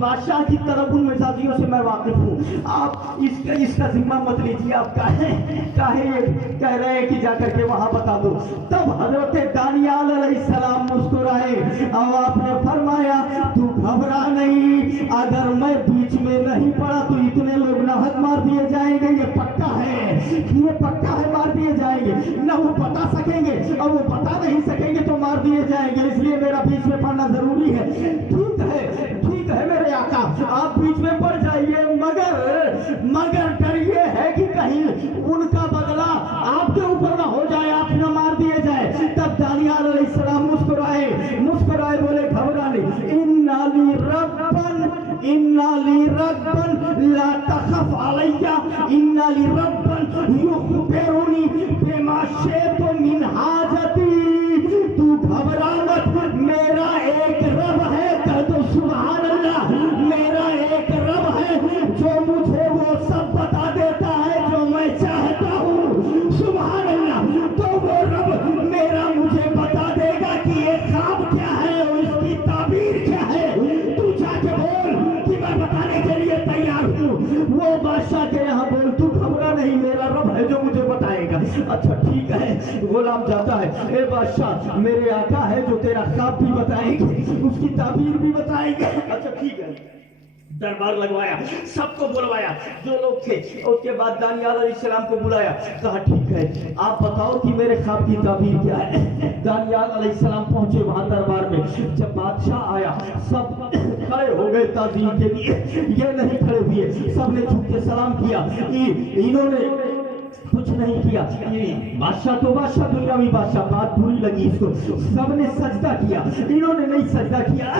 بادشاہ کی تلون مزاجیوں سے میں واقف ہوں، آپ اس کا ذمہ مت لیجیے، آپ کہہ رہے ہیں کہ جا کر کے وہاں بتا دو۔ تب حضرت دانیال علیہ السلام مسکرائے اور آپ نے فرمایا تو گھبرا نہیں، اگر میں بیچ میں نہیں پڑا تو اتنے لوگ نہت مار دیے جائیں گے، یہ پکا ہے، یہ پکا ہے، مار دیے جائیں گے، نہ وہ بتا سکیں گے اور وہ بتا نہیں سکیں گے تو مار دیے جائیں گے، اس لیے میرا بیچ میں پڑنا ضروری ہے۔ ٹھیک ہے میرے آقا، آپ بیچ میں پڑ جائیے، مگر ڈر یہ ہے کہ کہیں ان کا بدلہ آپ کے اوپر نہ ہو جائے، آپ نہ مار دیے جائے۔ تب دانیال علیہ السلام مسکرائے بولے گھبرا نہیں، اِنَّا لِي رَبًّا لَا تَخَفْ عَلَيَّ اِنَّا لِي رَبًّا يُخْبِرُنِي بِمَا شِئْتُ مِنْ حَاجَتِي، تو گھبرا مت، میرا ایک رب ہے، کہہ دو سبحان اللہ، میرا ایک رب ہے جو مجھے وہ سب بتا دیتا ہے جو میں چاہتا ہوں، ٹھیک ہے. غلام جاتا ہے, اے بادشاہ میرے آقا ہے جو تیرا خواب بھی بتائیں گے, اس کی تعبیر بھی بتائیں گے. اچھا ٹھیک ہے. دربار لگوایا, سب کو بلوایا جو لوگ تھے. اس کے بعد دانیال علیہ السلام کو بلایا, کہا ٹھیک ہے آپ بتاؤ کہ میرے خواب کی تعبیر کیا ہے. دانیال علیہ السلام پہنچے وہاں دربار میں. جب بادشاہ آیا سب کھڑے ہو گئے تعظیم کے لیے, یہ نہیں کھڑے ہوئے, سب نے جھک کے سلام کیا. انہوں نے کچھ نہیں کیا. بادشاہ تو بادشاہ, دنیاوی بادشاہ, بات بری لگی اس کو, سب نے سجدہ کیا, انہوں نے نہیں سجدہ کیا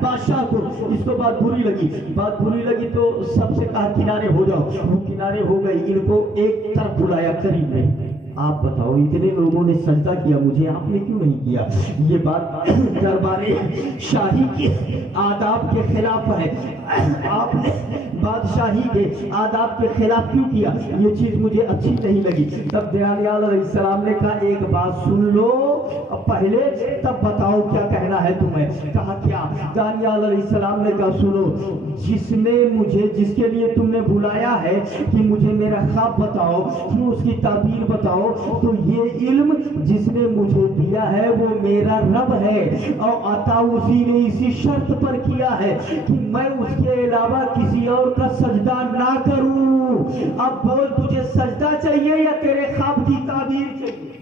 بادشاہ کو. اس کو بات بری لگی تو سب سے کہا کنارے ہو جاؤ. وہ کنارے ہو گئے. ان کو ایک طرف بلایا قریب میں, آپ بتاؤ اتنے لوگوں نے سجدہ کیا, مجھے آپ نے کیوں نہیں کیا؟ یہ بات دربار شاہی کے آداب کے خلاف ہے. آپ نے بادشاہی کے آداب کے خلاف کیوں کیا؟ یہ چیز مجھے اچھی نہیں لگی. تب دانیال علیہ السلام نے کہا ایک بات سن لو پہلے, تب بتاؤ کیا کہنا ہے تمہیں. کہا کیا؟ دانیال علیہ السلام نے کہا سنو, جس کے لیے تم نے بلایا ہے کہ مجھے میرا خواب بتاؤ, کیوں اس کی تعبیر بتاؤ, تو یہ علم جس نے مجھے دیا ہے وہ میرا رب ہے, اور عطا اسی نے اسی شرط پر کیا ہے کہ میں اس کے علاوہ کسی اور کا سجدہ نہ کروں. اب بول تجھے سجدہ چاہیے یا تیرے خواب کی تعبیر چاہیے؟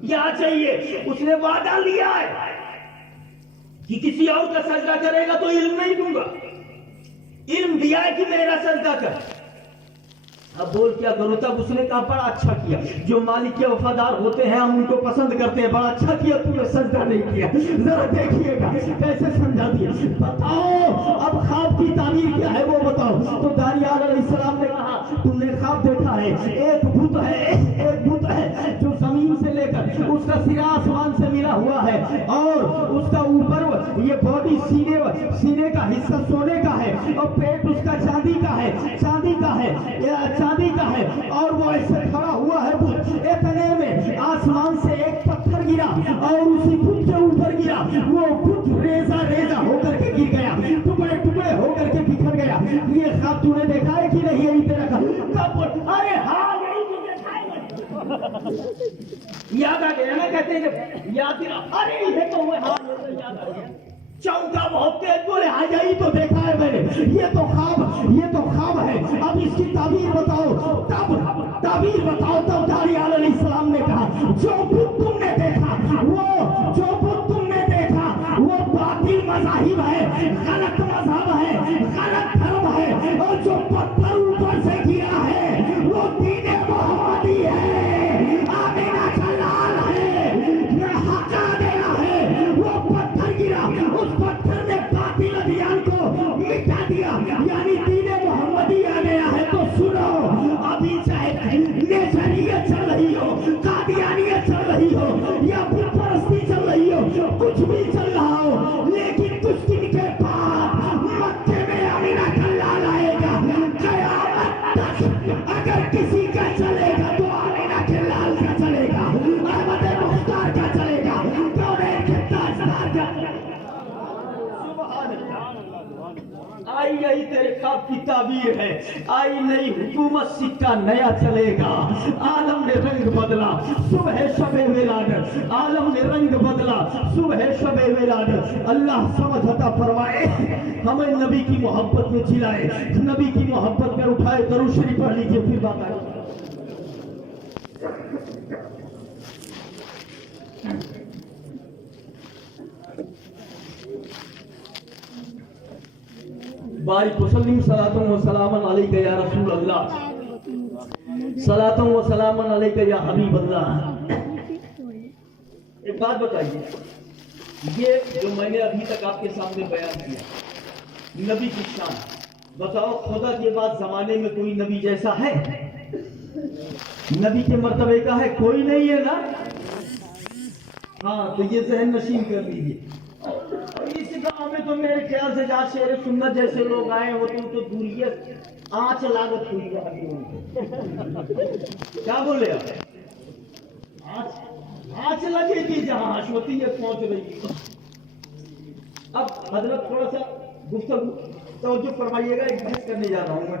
کیا چاہیے؟ اس نے وعدہ لیا ہے کہ کسی اور کا سجدہ کرے گا تو علم نہیں دوں گا. علم دیا ہے کہ میرا سجدہ کر. اب بول کیا کرو؟ تب اس نے کہا بڑا اچھا کیا, جو مالک کے وفادار ہوتے ہیں ہم ان کو پسند کرتے ہیں, بڑا اچھا کیا تم نے سجدہ نہیں کیا. ذرا دیکھیے گا کیسے سمجھا دیا. بتاؤ اب خواب کی تعبیر کیا ہے وہ بتاؤ. تو دانیال علیہ السلام نے کہا تم نے خواب دیکھا ہے, ایک بت ہے جو زمین سے لے کر اس کا سرا آسمان سے ملا ہوا ہے, اور اس کا اوپر یہ باڈی سینے کا حصہ سونے کا ہے, اور پیٹ اس کا چاندی کا ہے, اور وہ ایسے کھڑا ہوا ہے. اتنے میں آسمان سے ایک پتھر گرا اور اسی بت کے اوپر گرا. وہ بت ریزہ ہو کر کے گر گیا, ٹکڑے ہو کر کے بکھر گیا. یہ خواب تو نے دیکھا ہے کہ نہیں؟ یہی تیرا خواب. ارے ہاں یاد آ گیا نا, کہتے ہیں کہ یاد دلا. ارے یہ تو ہاں یاد آ گیا. چونکا بہت تیز بولے آ جائی تو دیکھا ہے میں نے, یہ تو خواب ہے. اب اس کی تعبیر بتاؤ. تب دانیال علیہ السلام نے کہا جو بت تم نے دیکھا وہ باطل مذاہب ہے, غلط مذہب ہے, غلط دھرم ہے, اور جو پتھر اوپر سے گرا ہے وہ دین محمدی ہے, آمینہ کا لال ہے, یہ حقا دیا ہے. وہ پتھر گرا, اس پتھر نے باطل ادیان کو مٹا دیا, یعنی دین محمدی آ گیا ہے. تو سنو, ابھی چاہے نیچریت چل رہی ہو, قادیانیت چل رہی ہو, یا بت پرستی چل رہی ہو, کچھ بھی چل رہا ہو, لیکن کچھ دن کے بعد مکے میں آمینہ کا لال آئے گا. قیامت تک اگر کسی کا چلے گا تو آمینہ کے لال کا چلے گا, احمد مختار کا چلے گا, کونین کے تاجدار کا. آئی یہی تیرے خواب کی تعبیر ہے. آئی نئی حکومت, سکہ نیا چلے گا. عالم نے رنگ بدلا, صبح شب ولادت. عالم نے رنگ بدلا, صبح شب ولادت. اللہ سمجھ عطا فرمائے, ہمیں نبی کی محبت میں جلائے, نبی کی محبت میں اٹھائے. درود شریف پڑھ لیجیے پھر بات آئے. بارک وسلم صلاۃ و سلام علیک یا رسول اللہ, صلاۃ و سلام علیک یا حبیب اللہ. ایک بات بتائیے, یہ جو میں نے ابھی تک آپ کے سامنے بیان کیا نبی کی شان, بتاؤ خدا کے بعد زمانے میں کوئی نبی جیسا ہے؟ نبی کے مرتبے کا ہے کوئی نہیں ہے نا. ہاں تو یہ ذہن نشین کر لیجیے. اس گاؤں میں تو میرے خیال سے جہاں شیر سنت جیسے لوگ آئے وہ تو دوریت آنچ لاگت ہوئی ہے. کیا بولے آپ؟ آنچ لگے گی جہاں حشمتیت پہنچ رہی ہے. اب حضرت تھوڑا سا گفتگو توجہ فرمائیے گا, ایک بحث کرنے جا رہا ہوں میں.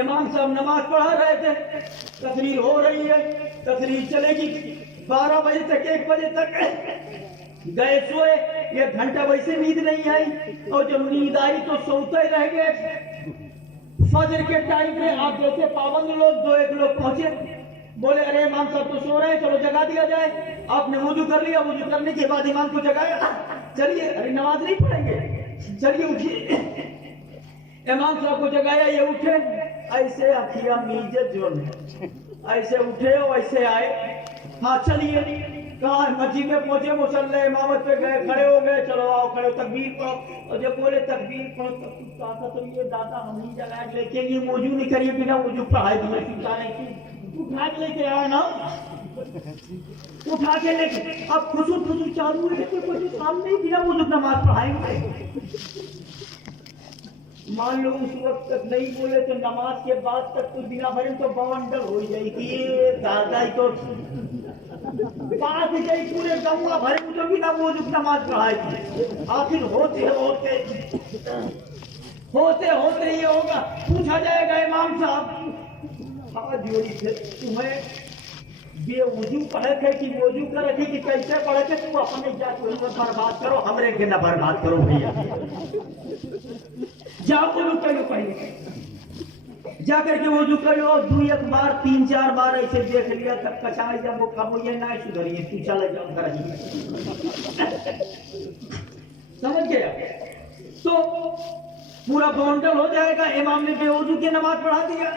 امام صاحب نماز پڑھا رہے تھے، تقریر ہو رہی ہے، تقریر چلے گی 12 بجے تک 1 بجے تک گئے سوئے، 1 گھنٹہ ویسے نیند نہیں آئی، اور جب نیند آئی تو سوتے رہ گئے۔ فجر کے ٹائم پہ آپ جیسے پابند لوگ 2-1 لوگ پہنچے، بولے ارے امام صاحب تو سو رہے ہیں، چلو جگا دیا جائے۔ آپ نے وضو کر لیا، وضو کرنے کے بعد امام کو جگایا، چلیے ارے نماز نہیں پڑھیں گے، چلیے اٹھیے۔ امام صاحب کو جگایا، یہ اٹھے، ایسے اکھیا میجت جو ایسے اٹھے اور ایسے آئے، ہاں چلیے کہاں مسجد میں پہنچے، مصلی امامت پہ گئے، کھڑے ہو گئے، چلو آؤ کھڑے ہو تکبیر پڑھو، اور جب بولے تکبیر پڑھو تب کہا تھا تو یہ دادا ہم ہی جگہ لیکن یہ وضو نہیں کریے، بنا وضو پڑھائے دیے، اٹھا کے لے کے آیا نا، اٹھا کے لے کے اب خصوص چالو ہے کہ کوئی سامنے ہی بنا وضو نماز پڑھائیں گے۔ مان لو اس وقت تک نہیں بولے تو نماز کے بعد تک تو بنا بھرے تو بونڈل ہو جائے گی، دادا ہی تو بات گئی پورے گاؤں بھرے تو بنا وضو نماز پڑھائے گی۔ آخر ہوتے یہ ہوگا، پوچھا جائے گا امام صاحب آج ہوئی تھے تمہیں بے وضو پڑھے تھے کہ وضو کرے تھے کہ کیسے پڑھے تھے، تم اپنے جا کے برباد کرو، ہمرے کے نہ برباد کرو بھیا، جاؤ وضو کرو، پہلے جا کر کے وضو کرو، 2-1 بار 3-4 بار ایسے دیکھ لیا تب کچائی جب وہ کم یہ نہ سدھریے، تو چلے جاؤ گھر سمجھ گیا۔ تو پورا بونڈل ہو جائے گا، امام نے بے وضو کی نماز پڑھا دیا،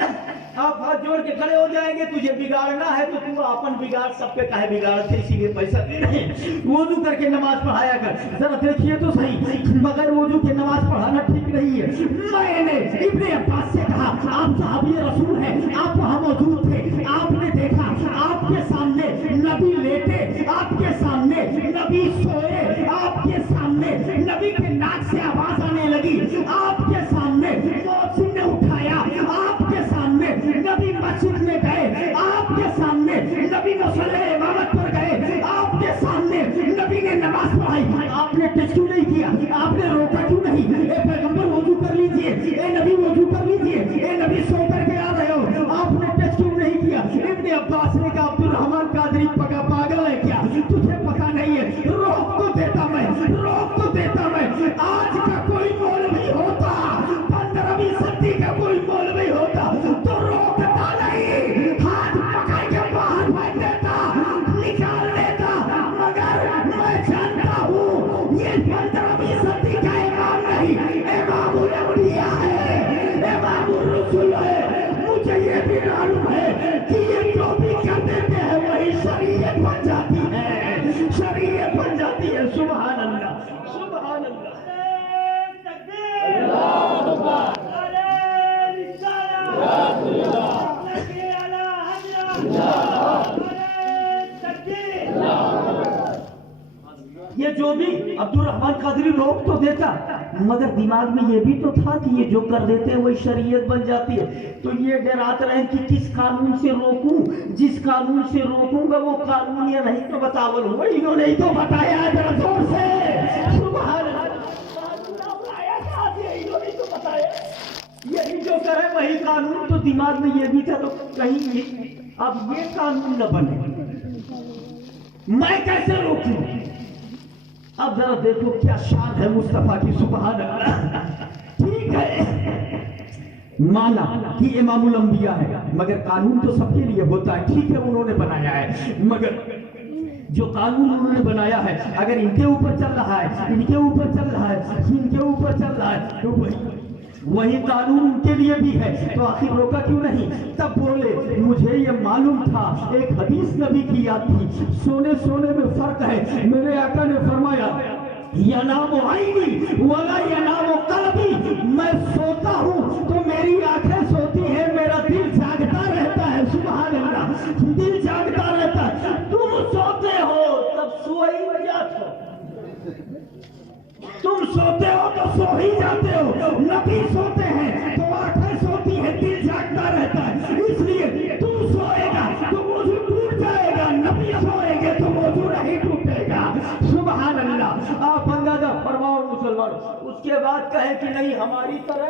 آپ ہاتھ جوڑ کے کھڑے ہو جائیں گے، تجھے بگاڑنا ہے تو تو اپن بگاڑ، سب پہ کہے بگاڑتے، اسی لیے پیسہ دے رہے ہیں، وضو کر کے نماز پڑھایا کر۔ ذرا دیکھیے تو صحیح، مگر وضو کی نماز پڑھانا ٹھیک نہیں ہے۔ میں نے ابن عباس سے کہا آپ صحابی رسول ہیں، آپ وہاں موجود تھے، آپ نے دیکھا آپ کے سامنے نبی لیٹے، آپ کے سامنے نبی سوئے، آپ کے سامنے نبی کے ناک سے آواز آنے لگی، آپ کے سامنے مؤذن نے اٹھایا، آپ کے سامنے نبی مسجد میں گئے، آپ کے سامنے نبی مصلی امامت پر گئے، آپ کے سامنے نبی نے نماز پڑھائی، آپ نے ٹچ کیوں نہیں کیا، آپ نے روکا کیوں نہیں؟ اے پیغمبر وضو کر لیجئے، اے نبی وضو کر لیجئے، اے نبی سو کر کے آ رہے ہو، آپ نے ٹچ کیوں نہیں کیا؟ ابن عباس نے کہا عبدالرحمن قادری پاگل ہے کیا، تجھے پتہ نہیں ہے، روک تو دیتا میں، روک تو دیتا میں، آج کا کوئی مولوی ہوتا، 15ویں صدی کا کوئی مولوی ہوتا تو روکتا نہیں، ہاتھ پکڑ کے باہر پھینک دیتا، نکال دیتا، مگر میں جانتا ہوں یہ 15ویں صدی کا امام نہیں، امام الانبیاء ہے، امام الرسول ہے، مجھے یہ بھی معلوم ہے کہ یہ جو بھی کر دیتے ہیں وہی شریعت بن جاتی ہے، شریعت بن جاتی ہے۔ سبحان اللہ، سبحان اللہ، یہ جو بھی عبدالرحمن قادری روک تو دیتا، مگر دماغ میں یہ بھی تو تھا کہ یہ جو کر دیتے ہیں وہی شریعت بن جاتی ہے، تو یہ ڈراتے رہے کہ کس قانون سے روکوں، جس قانون سے روکوں گا وہ قانون یا نہیں تو بتاول ہوں، انہوں نے ہی تو بتایا ہے، ذرا زور سے سبحان اللہ، یہی جو کرے وہی قانون، تو دماغ میں یہ بھی تھا تو کہیں اب یہ قانون نہ بنے، میں کیسے روکوں؟ اب ذرا دیکھو کیا شان ہے مصطفیٰ کی، سبحان اللہ۔ ٹھیک ہے مانا کہ امام الانبیاء ہے، مگر قانون تو سب کے لیے ہوتا ہے، ٹھیک ہے انہوں نے بنایا ہے، مگر جو قانون انہوں نے بنایا ہے اگر ان کے اوپر چل رہا ہے، ان کے اوپر چل رہا ہے، ان کے اوپر چل رہا ہے تو وہی قانون ان کے لیے بھی ہے، تو آخر روکا کیوں نہیں؟ تب بولے مجھے یہ معلوم تھا، ایک حدیث نبی کی یاد تھی، سونے سونے میں فرق ہے، میرے آقا نے فرمایا ینام عینی ولا ینام قلبی، میں سوتا ہوں تو میری آنکھیں سوتی ہیں، میرا دل جاگتا رہتا ہے، سبحان اللہ، دل جاگتا رہتا ہے، تم سوتے ہو تب سو ہی جاتے ہو، تم سوتے ہو تو سو ہی جاتے ہو، نبی سوتے ہیں تو آنکھیں سوتی ہیں، دل جاگتا رہتا ہے، اس لیے تم سوئے گا تو وضو ٹوٹ جائے گا، نبی سوئیں گے تو وضو نہیں ٹوٹے گا، سبحان اللہ۔ آپ اندازہ فرماؤ مسلمان، اس کے بعد کہے کہ نہیں ہماری طرح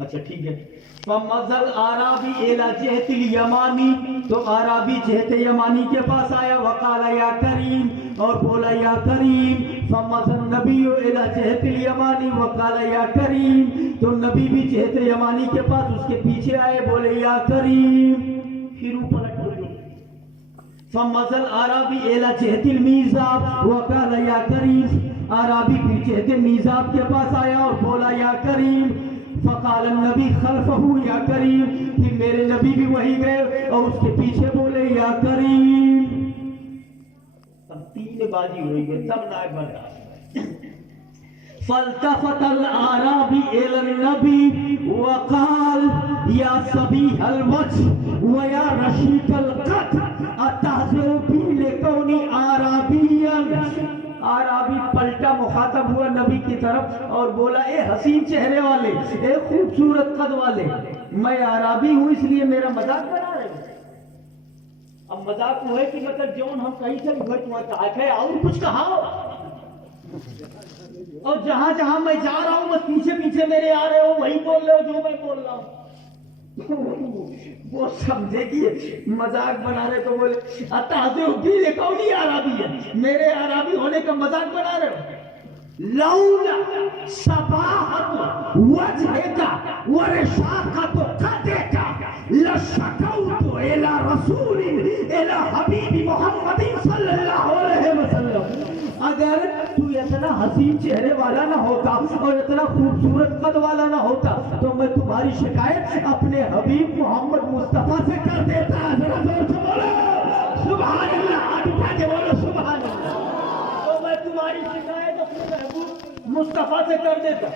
اچھا ٹھیک ہے. فمزل عربی الی جہت الیمانی، تو عربی جہت یمانی کے پاس آیا. وقال یا کریم، اور بولا یا کریم. فمزل نبی الی جہت الیمانی وقال یا کریم، تو نبی بھی جہت یمانی کے پاس اس کے پیچھے آئے، بولے یا کریم. پھر اوپر پلٹ گئے. فمزل عربی الی جہت المیزاب وقال یا کریم، عربی پھر جہت میزاب کے پاس آیا اور بولا یا کریم. فقال النبی خلفہ یا کریم، پھر میرے نبی بھی وہی گئے اور اس کے پیچھے بولے یا کریم. اب تین بازی ہوئی گئی، تب نائب برداشت. فالتفت الاعرابی الی النبی وقال یا صبیح الوجه ویا رشیق القد اتحزن بی لکونی عربیا. عربی پلٹا، مخاطب ہوا نبی کی طرف اور بولا اے حسین چہرے والے، اے خوبصورت قد والے، میں عربی ہوں اس لیے میرا مذاق بنا رہے ہو. اب مذاق وہ ہے کہ مطلب جون ہم کہیں سے بھی تمہارا ہے اور کچھ کہا، اور جہاں جہاں میں جا رہا ہوں بس پیچھے پیچھے میرے آ رہے ہو، وہی بول رہے ہو جو میں بول رہا ہوں. وہ سمجھے کہ مذاق بنا رہے تو بولے اتحزن کونی عربی ہے، میرے عربی ہونے کا مذاق بنا رہے ہو. لولا صباحت وجهك ورشاقة قدك لشكوت الى رسول الى حبیب محمد صلی اللہ علیہ وسلم. اگر تو اتنا حسین چہرے والا نہ ہوتا اور اتنا خوبصورت قد والا نہ ہوتا تو میں تمہاری شکایت اپنے حبیب محمد مصطفیٰ سے کر دیتا. ذرا زور سے بولو سبحان اللہ، ہاتھ اٹھا کے بولو سبحان اللہ. تو میں تمہاری شکایت اپنے محبوب مصطفیٰ سے کر دیتا.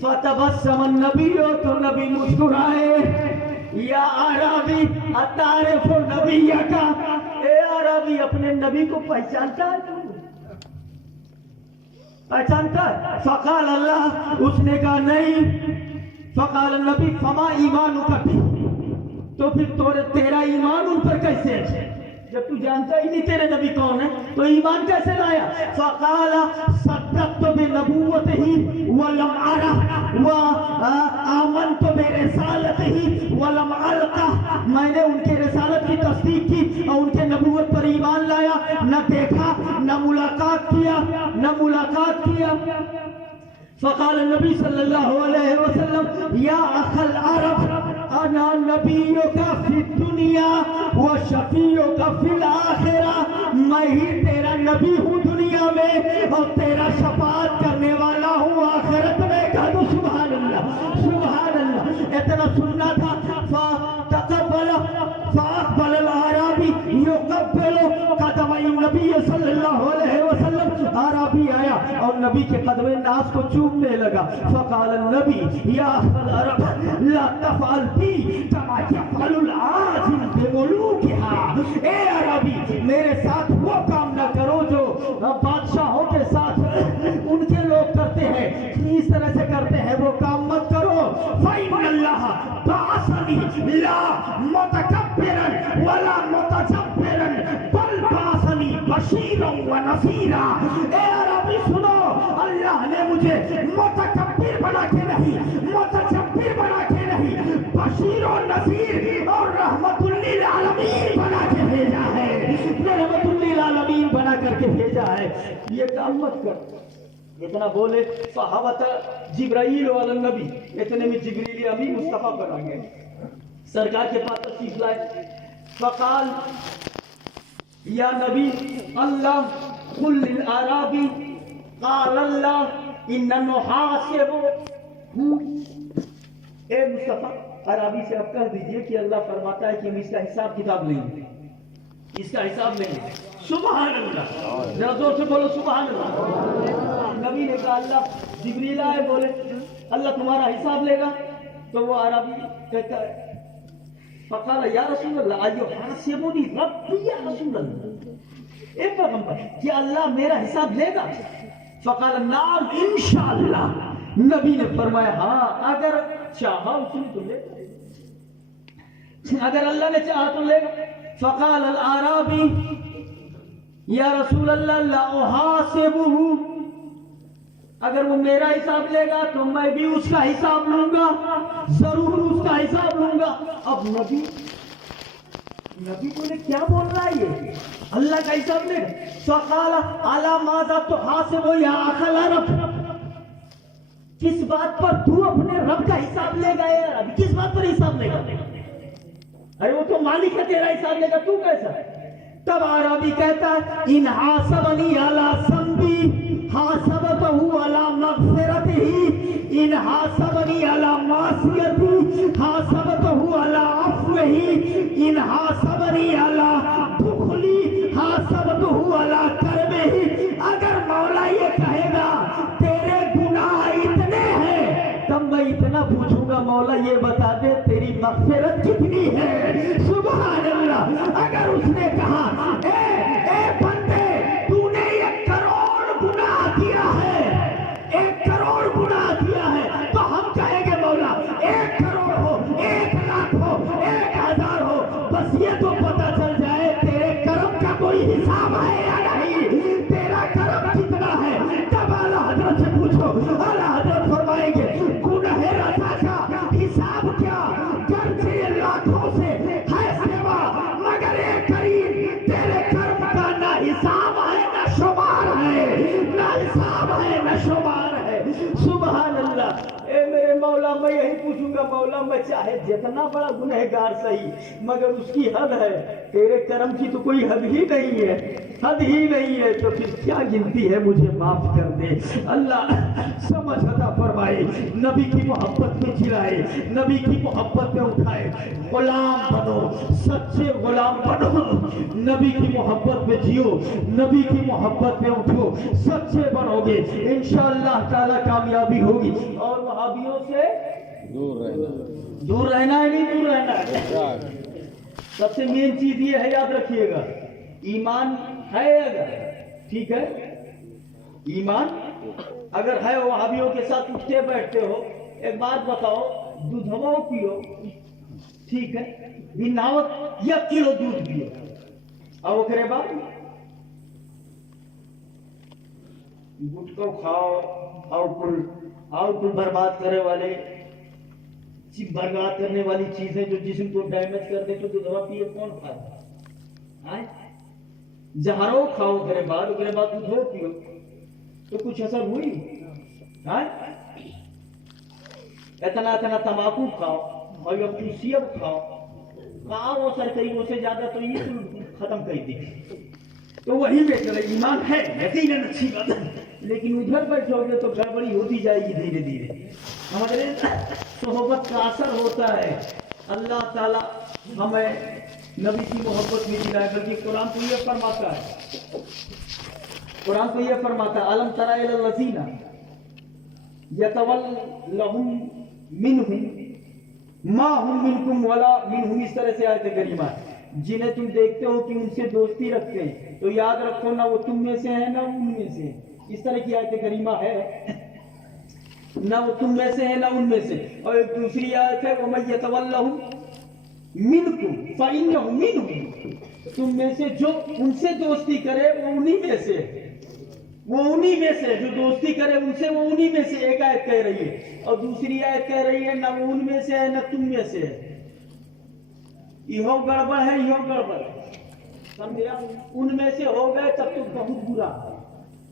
فتبسم النبی، تو نبی مسکرائے. یا عربی اتعرف نبیک، اے عربی اپنے نبی کو پہچانتا ہے؟ پہچانتا ہے؟ فقال اللہ، اس نے کہا نہیں. فقال النبی فما ایمانک بھی، تو پھر تیرا ایمان ان پر کیسے ہے جب تو جانتا ہی نہیں تیرے نبی کون ہے تو ایمان کیسے لایا؟ فقال صدقت بنبوته ولم ارى وآمنت برسالته ولم القى، میں نے ان کے رسالت کی تصدیق کی اور ان کے نبوت پر ایمان لایا، نہ دیکھا نہ ملاقات کیا. فقال النبی صلی اللہ علیہ وسلم یا اخ العرب انا نبیک فی الدنیا و شفیعک فی الآخرہ، میں ہی تیرا نبی ہوں دنیا میں اور تیرا شفاعت کرنے والا ہوں آخرت میں. کہہ دو سبحان اللہ سبحان اللہ. اتنا سننا تھا. فاقبل الاعرابی یقبل قدم النبی صلی اللہ علیہ وسلم، عربی آیا اور نبی کے قدم ناز کو چومنے لگا. فقال النبی یا العرب لا تفعل بی کما یفعل العاجم بملوکها، اے عربی میرے ساتھ وہ کام نہ کرو جو بادشاہوں کے ساتھ ان کے لوگ کرتے ہیں، اس طرح سے کرتے ہیں وہ کام مت کرو. فإن اللہ بعثنی لا متکبرا ولا متجبرا بل بعثنی بشیرا ونذیرا. اے عربی سنو، اللہ نے مجھے متکبر بنا کے نہیں، متجبر بنا کے نہیں، بشیر و نذیر اور رحمت للعالمین بنا کے بھیجا ہے. رحمت للعالمین بنا کر کے بھیجا ہے. یہ کام مت کر. اتنا بولے صحابت جبرائیل علی النبی، اتنے میں جبریل امین مصطفیٰ پر آ گئے، سرکار کے پاس تشریف لائے. فقال یا نبی اللہ قل للعرابی قال اللہ ان نحاسب. اے مصطفیٰ عربی سے اب کہہ دیجئے کہ اللہ فرماتا ہے کہ ہم اس کا حساب کتاب لیں گے، اس کا حساب لیں گے. سبحان اللہ، ذرا زور سے بولو سبحان اللہ. نبی نے کہا اللہ جبریل آئے، بولے اللہ تمہارا حساب لے گا. تو وہ عربی کہتا ہے فقال یا رسول اللہ ایحاسبنی ربی یا رسول اللہ، اے پیغمبر کیا اللہ میرا حساب لے گا؟ فقال نعم انشاءاللہ. نبی نے فرمایا ہاں اگر چاہا اس نے تو لے گا، اگر اللہ نے چاہا تو لے گا. فقال الاعرابی یا رسول اللہ لا احاسبہ، اگر وہ میرا حساب لے گا تو میں بھی اس کا حساب لوں گا، ضرور اس کا حساب لوں گا۔ اب نبی بولے کیا بول رہا ہے یہ، اللہ کا حساب لے گا؟ فقال علی ماذا تحاسب یا اخ العرب، کس بات پر تو اپنے رب کا حساب لے گا یار؟ ابھی کس بات پر حساب لے گا؟ ارے وہ تو مالک ہے، تیرا حساب لے گا، تو کیسا ہے؟ تب عربی کہتا ہے ان حاسبنی علی ذنبی حاسبته علی مغفرته، ان حاسبنی علی معصیتی حاسبته علی عفوه، ان حاسبنی علی بخلی حاسبته علی کرمه۔ اگر مولا یہ کہے گا تیرے گناہ اتنے ہیں تب میں اتنا پوچھوں گا مولا یہ بتا دے تیری مغفرت کتنی ہے؟ سبحان اللہ۔ اگر اس نے کہا اے بندے تو نے 1 کروڑ گناہ کیا ہے، 1 کروڑ گناہ کیا ہے، تو ہم کہیں گے مولا 1 کروڑ ہو، 1 لاکھ ہو، 1000 ہو، بس یہ تو پتا چل جائے تیرے کرم کا کوئی حساب ہے یا نہیں، تیرا کرم کتنا ہے۔ تب اعلیٰ حضرت سے پوچھو، اعلیٰ حضرت فرمائیں گے گناہ رضا کا حساب کیا، گرچہ لاکھوں سے ہے سوا، مگر اے کریم تیرے کرم کا نہ حساب ہے نہ شمار ہے، نہ حساب ہے نہ شمار ہے۔ سبحان اللہ۔ اے میرے مولا میں یہی پوچھوں گا مولا میں چاہے جتنا بڑا گنہگار صحیح مگر اس کی حد ہے، تیرے کرم کی تو کوئی حد ہی نہیں ہے، حد ہی نہیں ہے، تو پھر کیا گنتی ہے، مجھے معاف کر دے اللہ، سمجھ عطا فرمائے، نبی کی محبت میں جلائے، نبی کی محبت میں اٹھائے، غلام بنو، سچے غلام بنو، نبی کی محبت میں جیو، نبی کی محبت میں اٹھو، سچے بنو گے انشاءاللہ تعالی کامیابی ہوگی۔ اور وہابیوں سے دور رہنا ہے، نہیں دور رہنا ہے۔ سب سے مین چیز یہ ہے، یاد رکھیے گا، ایمان ہے اگر ٹھیک ہے، ایمان اگر ہے، وہابیوں کے ساتھ اٹھتے بیٹھتے ہو، ایک بات بتاؤ، دودھ ہوا پیو ٹھیک ہے، بناوت 1 کلو دودھ پیو، اور کرے بعد گٹکا کھاؤ، اور کل برباد کرنے والے برباد کرنے والی چیزیں جو جسم کو ڈیمیج کر دے تو دوا پیے کون کھاتا ہے؟ زہرو کھاؤ کرے بعد دودھو پیو تو کچھ اثر ہوئی؟ اتنا تمباکو کھاؤ اور سیب کھاؤ، وہ اثر کری، وہ سے زیادہ تو یہ ختم کر دی۔ تو وہی بہتر ایمان ہے، یقیناً اچھی بات ہے، لیکن ادھر بیٹھو گے تو گڑبڑی ہوتی جائے گی دھیرے دھیرے۔ ہمارے صحبت کا اثر ہوتا ہے۔ اللہ تعالیٰ ہمیں نبی کی محبت میں جلائے، بلکہ قرآن تو یہ فرماتا ہے، قرآن تو یہ فرماتا ہے الم تر الی الذین یتولون منہم ما ہم منکم ولا منہم، اس طرح سے آیت کریمہ ہے، جنہیں تم دیکھتے ہو کہ ان سے دوستی رکھتے ہیں تو یاد رکھو نہ وہ تم میں سے ہیں نہ ان میں سے، اس طرح کی آیت کریمہ ہے، نہ وہ تم میں سے ہیں نہ ان میں سے۔ اور ایک دوسری آیت ہے وَمَن يَتَوَلَّهُم مِّنكُمْ فَإِنَّهُ مِنْهُمْ، تم میں سے جو ان سے دوستی کرے وہ انہی میں سے، وہ انہی میں سے، جو دوستی کرے ان سے وہ انہی میں سے، ایک آیت کہہ رہی ہے، اور دوسری آیت کہہ رہی ہے نہ وہ ان میں سے ہے نہ تم میں سے ہے۔ یہ گڑبڑ ہے، یہ گڑبڑ ہے، سمجھے؟ ان میں سے ہو گئے تب تو بہت برا،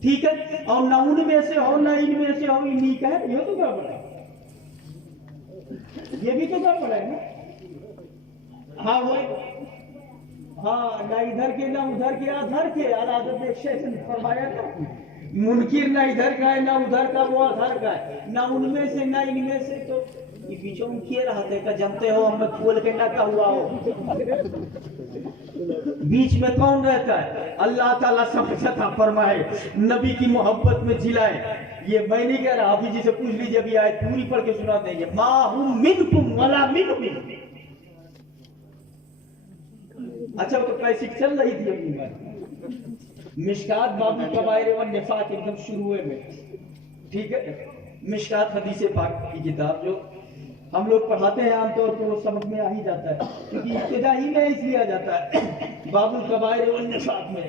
ٹھیک ہے، اور نہ ان میں سے ہو نہ ان میں سے ہو، انہی کا ہے، یہ تو گڑبڑ ہے، یہ بھی تو گڑبڑ ہے نا۔ ہاں وہ ہاں، نہ ادھر کے نہ ادھر کے، ادھر کے حضرت ایک شیخ نے فرمایا تھا منکر نہ ادھر کا ہے نہ ادھر کا، وہ ادھر کا ہے، نہ ان میں سے نہ ان میں سے، تو یہ پیچھے ان کیے رہا تھے کہ جمتے ہو ہم کھول کے نہ کا ہوا ہو، بیچ میں کون رہتا ہے؟ اللہ تعالیٰ سمجھتا فرمائے، نبی کی محبت میں جلائے۔ یہ میں نہیں کہہ رہا، حافظ جی سے پوچھ لیجیے، ابھی آیت پوری پڑھ کے سنا دیں گے، ما ہم منکم ولا منہم۔ اچھا وہ تو کیسی چل رہی تھی اپنی بات، مشکات باب الکبائر والنفاق ایک دم شروع میں، ٹھیک ہے، مشکات حدیث پاک کی کتاب جو ہم لوگ پڑھاتے ہیں عام طور پر وہ سمجھ میں آ ہی جاتا ہے، کیونکہ ابتدا ہی میں اس لیے آ جاتا ہے باب الکبائر والنفاق میں،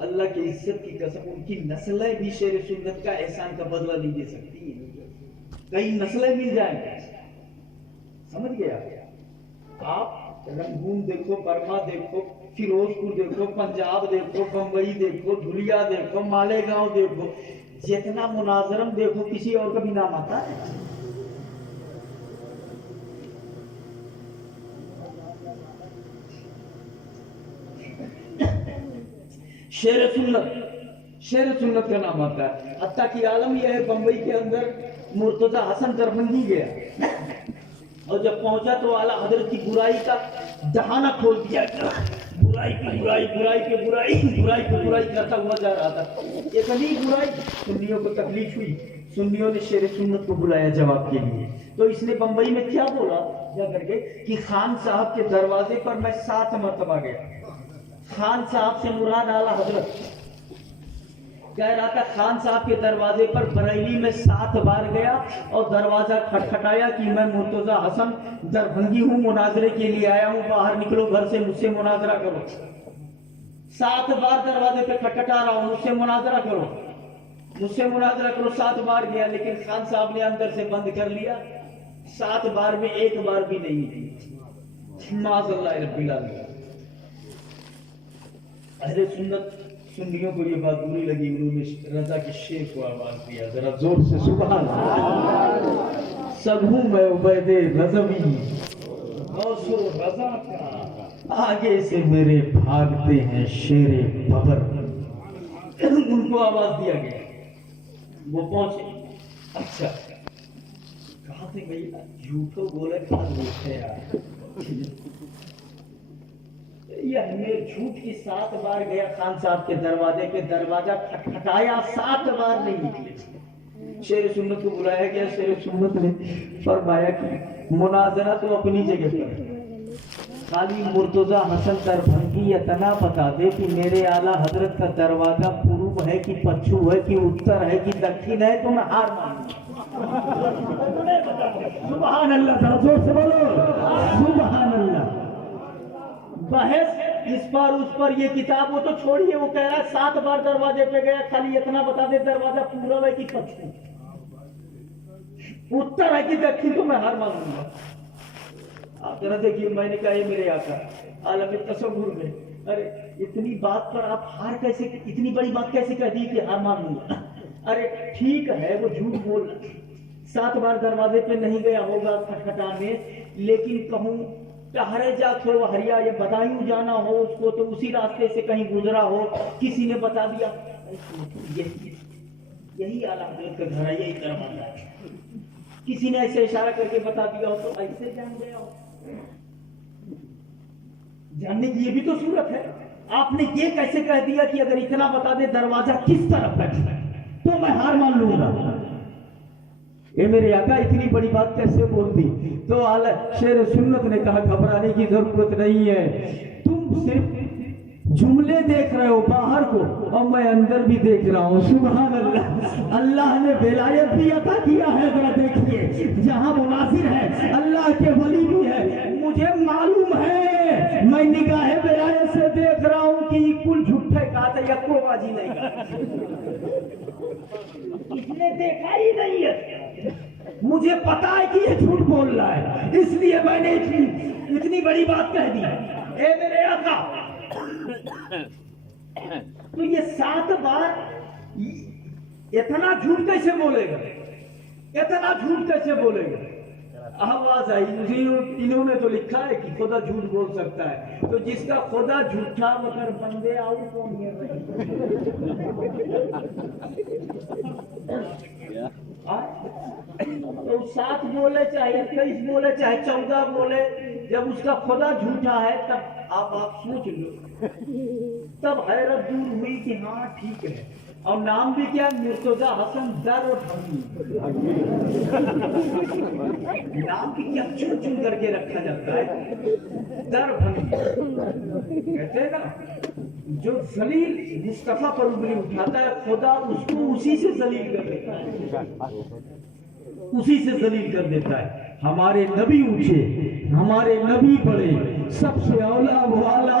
اللہ کی عزت کی قسم ان کی نسلیں بھی شیر سنت کا احسان کا بدلہ نہیں دے سکتی. کئی نسلیں مل جائیں گے. سمجھ گیا آپ؟ رنگون دیکھو، برما دیکھو، فیروز پور دیکھو، پنجاب دیکھو، بمبئی دیکھو، دھلیا دیکھو، مالیگاؤں دیکھو، جتنا مناظرم دیکھو کسی اور کا بھی نام آتا ہے. شیر سنت کا نام آتا ہے. حتیٰ کہ عالم یہ ہے بمبئی کے اندر مرتضی حسن دربھنگی گیا اور جب پہنچا تو اعلیٰ حضرت کی برائی کا دہانہ کھول دیا. برائی کی برائی، برائی کی برائی، برائی کی برائی کرتا ہوا جا رہا تھا. اتنی برائی سنیوں کو تکلیف ہوئی. سنیوں نے شیر سنت کو بلایا جواب کے لیے. تو اس نے بمبئی میں کیا بولا جا کر کے کہ خان صاحب کے دروازے پر میں 7 مرتبہ گیا. خان صاحب سے مراد اعلیٰ حضرت. کہہ رہا تھا خان صاحب کے دروازے پر بریلی میں 7 بار گیا اور دروازہ کھٹکھٹایا کہ میں مرتضی حسن دربھنگی ہوں، مناظرے کے لیے آیا ہوں، باہر نکلو گھر سے، مجھ سے مناظرہ کرو. 7 بار دروازے پہ کھٹکھٹا رہا ہوں، مجھ سے مناظرہ کرو، مجھ سے مناظرہ کرو. 7 بار گیا لیکن خان صاحب نے اندر سے بند کر لیا. 7 بار میں 1 بار بھی نہیں دی. معاذ اللہ رب العالمین. اہل سنت سنیوں کو یہ بات بری لگی. انہوں نے رضا کے شیر کو آواز دیا. ذرا زور سے سبحان اللہ. سب ہوں میں عبید رضوی، غوث و رضا کا، آگے سے میرے بھاگتے ہیں شیر ببر. ان کو آواز دیا گیا. وہ پہنچے. اچھا کہاں سے گئی؟ جھوٹو بولے کہاں بولتے یار. یہ میں جھوٹ کی 7 بار گیا خان صاحب کے دروازے پہ، دروازہ کھٹکھٹایا، 7 بار نہیں نکلے. شیر سنت کو بلایا گیا. شیر سنت نے فرمایا کہ مناظرہ تو اپنی جگہ پر، خالی مرتضی حسن دربھنگی اتنا بتا دے کہ میرے اعلیٰ حضرت کا دروازہ پورب ہے کہ پچھو ہے کہ اتر ہے کہ دکھن ہے تو میں ہار مانوں. سبحان اللہ. ذرا زور سے بولو سبحان اللہ. بحث اس پر اس پر یہ کتاب وہ تو چھوڑیے. وہ کہہ رہا ہے 7 بار دروازے پہ گیا، خالی اتنا بتا دے دروازہ پورب ہے کہ پچھو، اتر ہے کہ دکھن تو میں ہار مانوں گا. آپ ذرا دیکھیے. میں نے کہا یہ میرے آقا عالم تصور میں، ارے اتنی بات پر آپ ہار کیسے، اتنی بڑی بات کیسے کہہ دی کہ ہار مانوں گا؟ ارے ٹھیک ہے وہ جھوٹ بول رہا. 7 بار دروازے پہ نہیں گیا ہوگا کھٹکھٹانے، لیکن کہوں ٹہرے جا تھوڑا ہریا یا بدایوں جانا ہو اس کو تو اسی راستے سے کہیں گزرا ہو، کسی نے بتا دیا یہی اعلیٰ حضرت کا گھر ہے، یہی دروازہ ہے. کسی نے ایسے اشارہ کر کے بتا دیا ہو تو ایسے جان گیا ہو. جاننے کی یہ بھی تو صورت ہے. آپ نے یہ کیسے کہہ دیا کہ اگر اتنا بتا دے دروازہ کس طرف ہے تو میں ہار مان لوں گا؟ اے میرے آقا اتنی بڑی بات کیسے بول دی؟ تو شیر سنت نے کہا گھبرانے کی ضرورت نہیں ہے، تم صرف جملے دیکھ رہے ہو باہر کو اور میں اندر بھی دیکھ رہا ہوں. سبحان اللہ. اللہ نے ولایت بھی عطا کیا ہے. ذرا دیکھیے جہاں مناظر ہے اللہ کے ولی بھی ہے. مجھے معلوم ہے، میں نگاہ ولایت سے دیکھ رہا ہوں کہ کل جھوٹے کہا یا کو بازی نہیں کہا. اس نے دیکھا ہی نہیں ہے. مجھے پتا ہے کہ یہ جھوٹ بول رہا ہے، اس لیے میں نے اتنی بڑی بات کہہ دی. اے میرے آقا تو یہ 7 بار اتنا جھوٹ کیسے بولے گا؟ اتنا جھوٹ کیسے بولے گا؟ آواز آئی. انہوں نے تو لکھا ہے کہ خدا جھوٹ بول سکتا ہے. تو جس کا خدا جھوٹا مگر بندے آؤ کون ہے؟ تو 7 بولے چاہے 21 بولے چاہے 14 بولے، جب اس کا خدا جھوٹا ہے تب آپ سوچ لو. تب حیرت دور ہوئی کہ ہاں ٹھیک ہے. اور نام بھی کیا؟ مرتضی حسن دربھنگی. نام بھی کیا چن چن کر کے رکھا جاتا ہے. دربھنگی کہتے ہیں نا جو ذلیل مصطفیٰ پر انگلی اٹھاتا ہے خدا اس کو اسی سے ذلیل کر دیتا ہے، اسی سے ذلیل کر دیتا ہے. ہمارے نبی اونچے، ہمارے نبی بڑے، سب سے اولا والا،